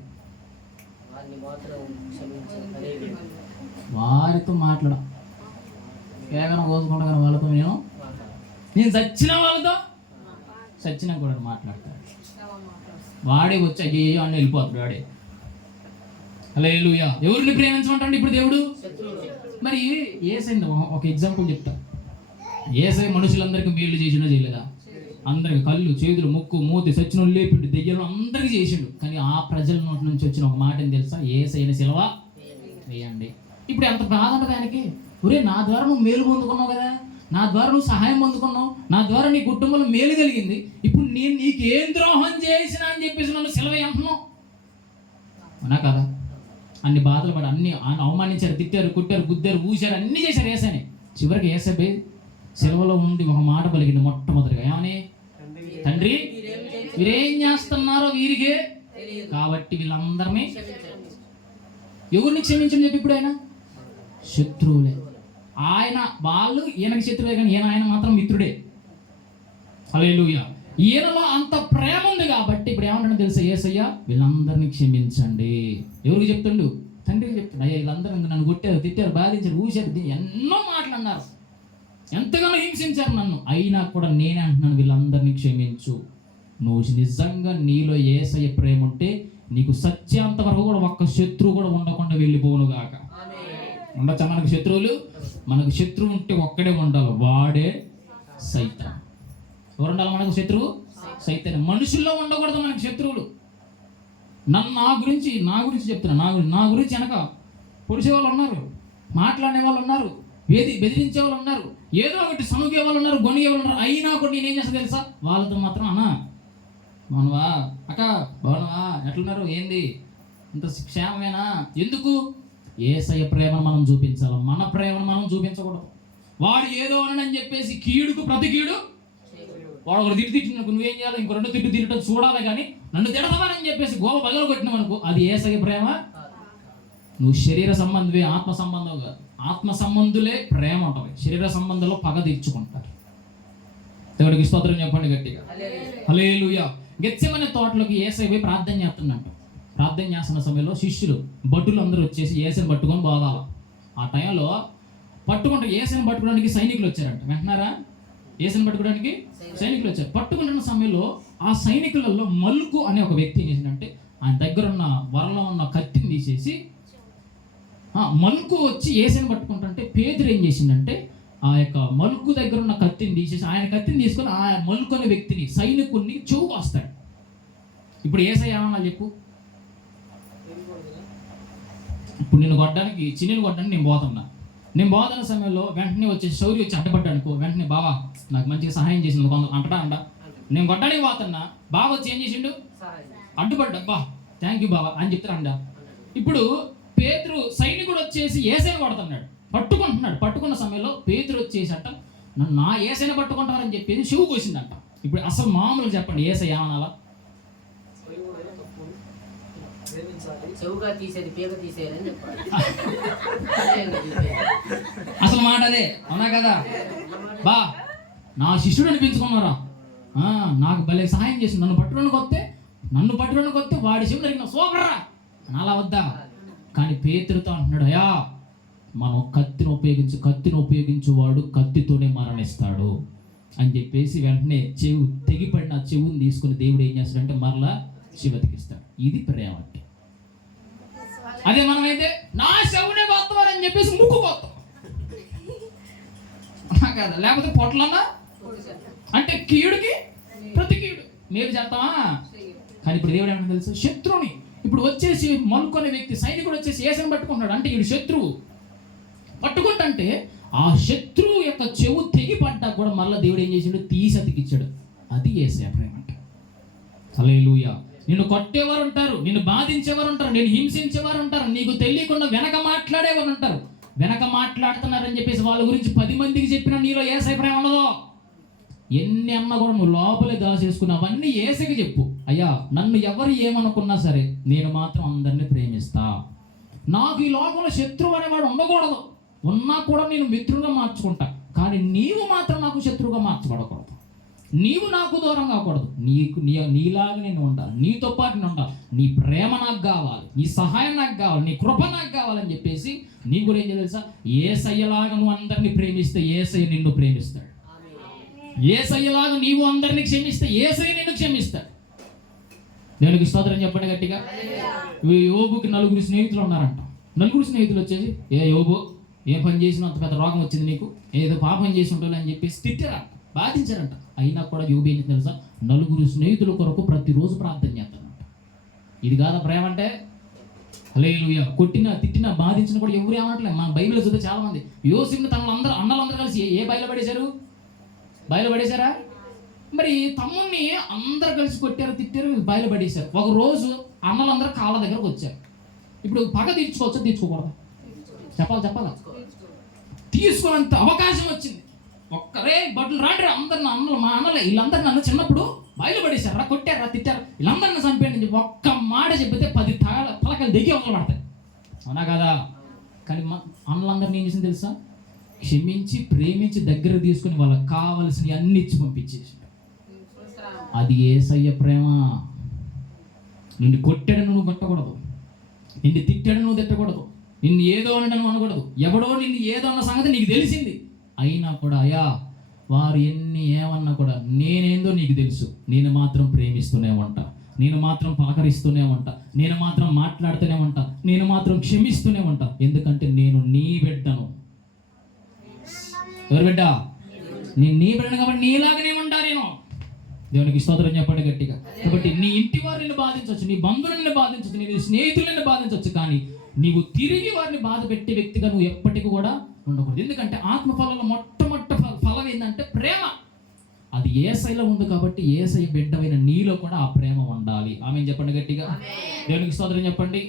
వారితో మాట్లాడ కేవలం కోసుకుంటా కానీ వాళ్ళతో నేను చచ్చిన వాళ్ళతో చచ్చినా కూడా మాట్లాడతాడు. వాడే వచ్చి అయ్యో అని వెళ్ళిపోతాడు వాడే. హల్లెలూయా. ఎవరిని ప్రేమించమంటాడు ఇప్పుడు దేవుడు? శత్రువులు. మరి యేసయ్య ఒక ఎగ్జాంపుల్ చెప్తా. యేసయ్య మనుషులందరికీ మేలు చేసిండో చేయలేదా? అందరికి కళ్ళు, చేతులు, ముక్కు, మూతి, సచ్చిన లేపిండు, దెయ్యాలు అందరికీ చేసిండు. కానీ ఆ ప్రజల నోటి నుంచి వచ్చిన ఒక మాట ఏం తెలుసా? యేసయ్యని సిలువ వేయండి. ఇప్పుడు ఎంత బాధ ఉంటుంది ఆయనకి. ఒరే, నా ద్వారా నువ్వు మేలు పొందుకున్నావు కదా, నా ద్వారా నువ్వు సహాయం పొందుకున్నావు, నా ద్వారా నీ కుటుంబంలో మేలు కలిగింది, ఇప్పుడు నేను నీకేం ద్రోహం చేసినా అని చెప్పేసి నన్ను సిలువ అంటున్నావు అవునా కదా? అన్ని బాధలు పడి అన్ని అవమానించారు, తిట్టారు, కుట్టారు, గుద్దారు, ఊశారు, అన్ని చేశారు యేసయ్యని. చివరికి యేసయ్య సిలువలో ఉండి ఒక మాట పలికింది మొట్టమొదటిగా. ఏమని? తండ్రి, వీరేం చేస్తున్నారో వీరికే కాబట్టి వీళ్ళందరినీ ఎవరిని క్షమించని చెప్పి ఇప్పుడు ఆయన శత్రువులే. ఆయన వాళ్ళు ఈయనకి శత్రువే, కానీ ఆయన మాత్రం మిత్రుడే. హల్లెలూయా. ఈయనలో అంత ప్రేమ ఉంది కాబట్టి ఇప్పుడు ఏమంటాడో తెలుసా? యేసయ్య వీళ్ళందరినీ క్షమించండి. ఎవరికి చెప్తుండు? తండ్రికి చెప్తుండు. అయ్యా వీళ్ళందరూ నన్ను కొట్టారు, తిట్టారు, బాధించారు, ఊశారు, ఎన్నో మాటలన్నారు, ఎంతగానో హింసించారు నన్ను, అయినా కూడా నేనే అంటున్నాను వీళ్ళందరినీ క్షమించు. నువ్వు నిజంగా నీలో యేసయ్య ప్రేమ ఉంటే నీకు సత్యాంత వరకు కూడా ఒక్క శత్రువు కూడా ఉండకుండా వెళ్ళిపోవును గాక. ఉండొచ్చా మనకు శత్రువులు? మనకు శత్రువు ఉంటే ఒక్కడే ఉండాలి, వాడే సైతాన్. ఎవరు ఉండాలి మనకు శత్రువు? సైతాన్. మనుషుల్లో ఉండకూడదు మనకు శత్రువులు. నా గురించి చెప్తున్నా. నా గురించి వెనక పొడిచే వాళ్ళు ఉన్నారు, మాట్లాడే వాళ్ళు ఉన్నారు, బెదిరించే వాళ్ళు ఉన్నారు, ఏదో ఒకటి సనుగే వాళ్ళు ఉన్నారు, గొనిగే వాళ్ళు ఉన్నారు. అయినా కూడా నేనేం చేస్తా తెలుసా? వాళ్ళతో మాత్రం అన్నా బాగున్నావా, అక్క బాగున్నావా, ఎట్లున్నారు, ఏంది, ఇంత క్షేమమేనా? ఎందుకు? యేసయ్య ప్రేమను మనం చూపించాలి, మన ప్రేమను మనం చూపించకూడదు. వాడు ఏదో అని చెప్పేసి కీడుకు ప్రతి కీడు, వాడు ఒకటి తిట్టినకు నువ్వేం చేయాలి? ఇంకో రెండు తిట్టడం చూడాలి, కానీ నన్ను తిడతావని చెప్పేసి గోవ పగలు కొట్టినావు అనుకో, అది యేసయ్య ప్రేమ? నువ్వు శరీర సంబంధమే, ఆత్మ సంబంధం కాదు. ఆత్మ సంబంధులే ప్రేమ ఉంటుంది, శరీర సంబంధంలో పగ తీర్చుకుంటారు. దేవుడికి స్తోత్రం చెప్పండి గట్టిగా. హల్లెలూయా. గెత్సెమనే తోటలోకి యేసయ్య పోయి ప్రార్థన చేస్తున్నట్టు. ప్రార్థన చేస్తున్న సమయంలో శిష్యులు, భటులు అందరూ వచ్చేసి యేసయ్యని పట్టుకొని పోగాల. ఆ టైంలో యేసయ్యని పట్టుకోవడానికి సైనికులు వచ్చారంట. వింటున్నారా? యేసయ్యని పట్టుకోవడానికి సైనికులు వచ్చారు. పట్టుకుంటున్న సమయంలో ఆ సైనికులలో మల్కు అనే ఒక వ్యక్తి ఏం చేసిందంటే, ఆయన దగ్గర ఉన్న వరలో ఉన్న కత్తిని తీసేసి, మలుకు వచ్చి యేసయ్యని పట్టుకుంటుంటే పేతురు ఏం చేసిందంటే, ఆ యొక్క మలుకు దగ్గర ఉన్న కత్తిని తీసేసి, ఆయన కత్తిని తీసుకొని ఆ మలుకు అనే వ్యక్తిని, సైనికుడిని చెవు వస్తాడు. ఇప్పుడు యేసయ్య ఏమన్నా చెప్పు? ఇప్పుడు నిన్ను కొట్టడానికి, చిన్నని కొట్టడానికి నేను పోతున్న సమయంలో వెంటనే వచ్చి శౌర్య వచ్చి అడ్డపడ్డానుకో, వెంటనే బావా నాకు మంచిగా సహాయం చేసింది కొంత అంట నేను కొట్టడానికి పోతున్నా, బావ వచ్చి ఏం చేసిండు? అడ్డుపడ్డా, బా థ్యాంక్ యూ బావా అని చెప్తారంట. ఇప్పుడు పేతురు సైనికుడు వచ్చేసి యేసయ్యని కొడుతున్నాడు, పట్టుకున్న సమయంలో పేతురు వచ్చేసి అంట, నన్ను నా యేసయ్యని పట్టుకుంటారని చెప్పేసి చెవు కోసిందంట. ఇప్పుడు అసలు మామూలుగా చెప్పండి, యేసయ్య ఏమనాలా? చెవుగా తీసేది పీక తీసేయాలని చెప్పాలి. అసలు మాట అదే, అవునా కదా? బా నా శిష్యుడు అనిపించుకున్నారా, నాకు భలే సహాయం చేసి నన్ను పట్టుకోనికి వస్తే వాడి శివుడు జరిగిన సూపర్రా అలా వద్దా? కానీ పేతురుతో అంటున్నాడు, అయ్యా మనం కత్తిని ఉపయోగించేవాడు కత్తితోనే మరణిస్తాడు అని చెప్పేసి వెంటనే తెగిపడిన చెవుని తీసుకుని దేవుడు ఏం చేస్తాడంటే మరలా బతికిస్తాడు. ఇది ప్రేమ అంటే. అదే మనమైతే నా చెవునే కొత్తవారని చెప్పేసి ముక్కు కొత్తాం కదా, లేకపోతే పొట్లన్నా అంటే కీడుకి ప్రతి కీడు మేలు చేస్తామా? కానీ ఇప్పుడు దేవుడు ఏమన్నా తెలుసు? శత్రువుని ఇప్పుడు వచ్చేసి మలుకొనే వ్యక్తి సైనికుడు వచ్చేసి యేసయ్యని పట్టుకుంటాడు అంటే వీడు శత్రువు. పట్టుకుంటే ఆ శత్రువు యొక్క చెవు తెగిపడ్డా కూడా మళ్ళీ దేవుడు ఏం చేసాడు? తీసి అతికిచ్చాడు. అది యేసయ్య ప్రేమ అంటే. హల్లెలూయా. నిన్ను కొట్టేవారు ఉంటారు, నిన్ను బాధించేవారు ఉంటారు, నేను హింసించేవారు ఉంటారు, నీకు తెలియకుండా వెనక మాట్లాడేవారు ఉంటారు. వెనక మాట్లాడుతున్నారని చెప్పేసి వాళ్ళ గురించి 10 మందికి చెప్పినా నీలో యేసయ్య ప్రేమ ఉండదు. ఎన్ని అన్నా కూడా నువ్వు లోపలే దాచేసుకుని అవన్నీ యేసయ్యకి చెప్పు. అయ్యా నన్ను ఎవరు ఏమనుకున్నా సరే నేను మాత్రం అందరినీ ప్రేమిస్తా. నాకు ఈ లోకంలో శత్రువు అనేవాడు ఉండకూడదు, ఉన్నా కూడా నేను మిత్రుగా మార్చుకుంటా. కానీ నీవు మాత్రం నాకు శత్రువుగా మార్చబడకూడదు, నీవు నాకు దూరం కాకూడదు. నీలాగా నేను ఉండాలి, నీతో పాటు నేను ఉండాలి. నీ ప్రేమ నాకు కావాలి, నీ సహాయం నాకు కావాలి, నీ కృప నాకు కావాలని చెప్పేసి నీ కూడా ఏం తెలుసా? యేసయ్యలాగా నువ్వు అందరినీ ప్రేమిస్తే యేసయ్య నిన్ను ప్రేమిస్తాడు. యేసయ్యలాగా నీవు అందరినీ క్షమిస్తే యేసయ్య నిన్ను క్షమిస్తాడు. దేవునికి స్తోత్రం చెప్పండి గట్టిగా. యోబుకి 4 స్నేహితులు ఉన్నారంట. 4 స్నేహితులు వచ్చేసి, ఏ యోబు, ఏం పని చేసినా అంత పెద్ద రోగం వచ్చింది నీకు, ఏదో పాపం చేసి ఉంటావు అని చెప్పేసి తిట్టారంట, బాధించారంట. అయినా కూడా యోబు ఏం తెలుసా, 4 స్నేహితుల కొరకు ప్రతిరోజు ప్రార్థన చేస్తారంట. ఇది కాదా ప్రేమ అంటే? హల్లెలూయా. కొట్టిన, తిట్టిన, బాధించిన కూడా ఎవరు ఏమనట్లేదు. మన బైబిల్ చదివితే చాలా మంది యోసేపుని తన అన్నలందరూ కలిసి ఏ బయలు పడేశారా? మరి తమ్ముడిని అందరు కలిసి కొట్టారు, తిట్టారు, బయలు పడేశారు. ఒక రోజు అన్నలందరూ కాళ్ళ దగ్గరకు వచ్చారు. ఇప్పుడు పగ తీర్చుకోవచ్చా, తీర్చుకోకూడదా? చెప్పాలా? తీసుకున్నంత అవకాశం వచ్చింది. ఒక్కరే బట్టలు రాండి అందరు అన్నలు, మా అన్నలే వీళ్ళందరూ నన్ను చిన్నప్పుడు బయలు పడేశారు, కొట్టారా, తిట్టారు, వీళ్ళందరిని చంపేయండి చెప్పి ఒక్క మాట చెప్పితే 10 తలకాయలు దిగి అవతల పడతాయి. అవునా కదా? కానీ మా అన్నలందరినీ ఏం చేసింది తెలుసా? క్షమించి, ప్రేమించి, దగ్గర తీసుకుని వాళ్ళకి కావలసినవి అన్ని ఇచ్చి పంపించేసి. అది యేసయ్య ప్రేమ. నిన్ను కొట్టాడు నువ్వు కొట్టకూడదు, నిన్ను తిట్టాడు నువ్వు తిట్టకూడదు, నిన్ను ఏదో అని నువ్వు అనకూడదు. ఎవడో నిన్ను ఏదో అన్న సంగతి నీకు తెలిసింది, అయినా కూడా అయ్యా వారు ఏమన్నా కూడా నేనేందో నీకు తెలుసు, నేను మాత్రం ప్రేమిస్తూనే ఉంటా, నేను మాత్రం పలకరిస్తూనే ఉంటా, నేను మాత్రం మాట్లాడుతూనే ఉంటా, నేను మాత్రం క్షమిస్తూనే ఉంటా. ఎందుకంటే నేను నీ బిడ్డను. ఎవరు బిడ్డ? నేను నీ బిడ్డను కాబట్టి నీలాగనే ఉంటా నేను. దేవునికి స్తోత్రం చెప్పండి గట్టిగా. కాబట్టి నీ ఇంటి వారిని బాధించవచ్చు, నీ బంధువులను బాధించవచ్చు, నీ స్నేహితులను బాధించవచ్చు, కానీ నీవు తిరిగి వారిని బాధ పెట్టే వ్యక్తిగా నువ్వు ఎప్పటికీ కూడా ఉండకూడదు. ఎందుకంటే ఆత్మఫలంలో మొట్టమొదటి ఫలం ఏంటంటే ప్రేమ. అది యేసయ్యలో ఉంది కాబట్టి యేసయ్య బిడ్డమైన నీలో కూడా ఆ ప్రేమ ఉండాలి. ఆమె చెప్పండి గట్టిగా. దేవునికి స్తోత్రం చెప్పండి.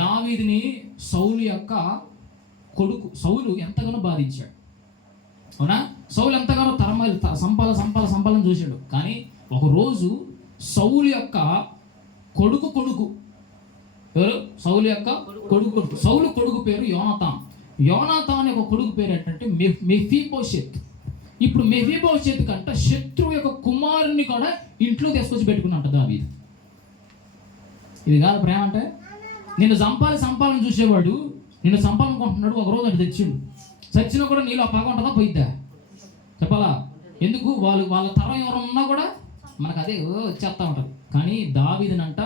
దావీదుని సౌలు యొక్క కొడుకు సౌలు ఎంతగానో బాధించాడు. అవునా? సౌలు ఎంతగానో సంపాలను చూశాడు. కానీ ఒకరోజు సౌలు యొక్క కొడుకు ఎవరు? సౌలు యొక్క కొడుకు. సౌలు కొడుకు పేరు యోనాతాన్ యొక్క కొడుకు పేరు ఏంటంటే మెఫీబోషెత్. ఇప్పుడు మెఫీబోషెత్ కంట శత్రువు యొక్క కుమారుని కూడా ఇంట్లో తీసుకొచ్చి పెట్టుకున్నట్ట దావీదు. ఇది కాదు ప్రేమ అంటే? నిన్ను సంపాలని చూసేవాడు నిన్ను సంపాలనుకుంటున్నాడు, ఒకరోజు అటు తెచ్చిండు. చచ్చినా కూడా నీలో ఆ పగ ఉంటుందా, పోయిద్దా? చెప్పాలా? ఎందుకు? వాళ్ళ తరం ఎవరు ఉన్నా కూడా మనకు అదే వచ్చేస్తూ ఉంటుంది. కానీ దావీదునంట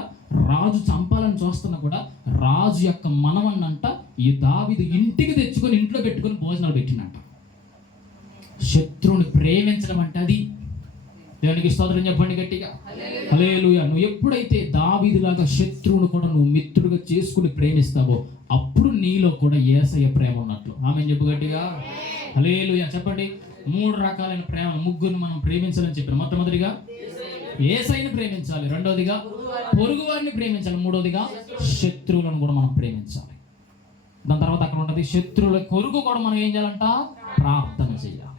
రాజు చంపాలని చూస్తున్నా కూడా రాజు యొక్క మనవన్నంట ఈ దావీదు ఇంటికి తెచ్చుకొని ఇంట్లో పెట్టుకొని భోజనాలు పెట్టినంట. శత్రువుని ప్రేమించడం అంటే అది. దేవునికి స్తోత్రం చెప్పండి గట్టిగా. హల్లెలూయా. నువ్వు ఎప్పుడైతే దావీదులాగా శత్రువును కూడా నువ్వు మిత్రుడుగా చేసుకుని ప్రేమిస్తావో అప్పుడు నీలో కూడా యేసయ్య ప్రేమ ఉన్నట్లు. ఆమేన్ చెప్పు గట్టిగా. హల్లెలూయా చెప్పండి. 3 రకాలైన ప్రేమ, ముగ్గురిని మనం ప్రేమించాలని చెప్పారు. మొట్టమొదటిగా యేసయ్యని ప్రేమించాలి, రెండోదిగా పొరుగు వారిని ప్రేమించాలి, మూడోదిగా శత్రువులను కూడా మనం ప్రేమించాలి. దాని తర్వాత అక్కడ ఉంటుంది శత్రువుల కొరకు కూడా మనం ఏం చేయాలంట? ప్రార్థన చేయాలి.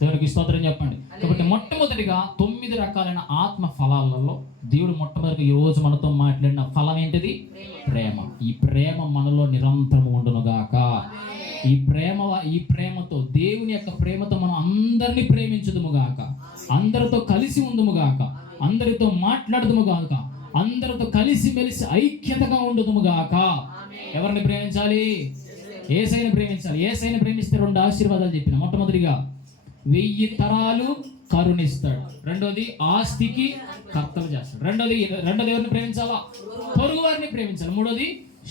దేవునికి స్తోత్రం చెప్పండి. కాబట్టి మొట్టమొదటిగా 9 రకాలైన ఆత్మ ఫలాలలో దేవుడు మొట్టమొదటిగా ఈ రోజు మనతో మాట్లాడిన ఫలం ఏంటిది? ప్రేమ. ఈ ప్రేమ మనలో నిరంతరం ఉండునుగాక. ఈ ప్రేమతో, దేవుని యొక్క ప్రేమతో మనం అందరినీ ప్రేమించుదుముగాక, అందరితో కలిసి ఉందుముగాక, అందరితో మాట్లాడుదుముగాక, అందరితో కలిసి మెలిసి ఐక్యతగా ఉండుదుముగాక. ఎవరిని ప్రేమించాలి? యేసయ్యని ప్రేమించాలి. యేసయ్యని ప్రేమిస్తే 2 ఆశీర్వాదాలు చెప్పిన. మొట్టమొదటిగా 1000 తరాలు కరుణిస్తాడు, రెండోది ఆస్తికి కర్తలు చేస్తాడు, రెండోది ఎవరిని ప్రేమించాలా? పొరుగు వారిని ప్రేమించాలి, మూడోది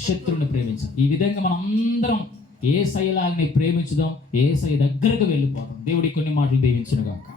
శత్రువుని ప్రేమించాలి. ఈ విధంగా మనం అందరం యేసయ్యలాగానే ప్రేమించుదాం, యేసయ్య దగ్గరకు వెళ్ళిపోదాం. దేవుడి కొన్ని మాటలు దీవించును గాక.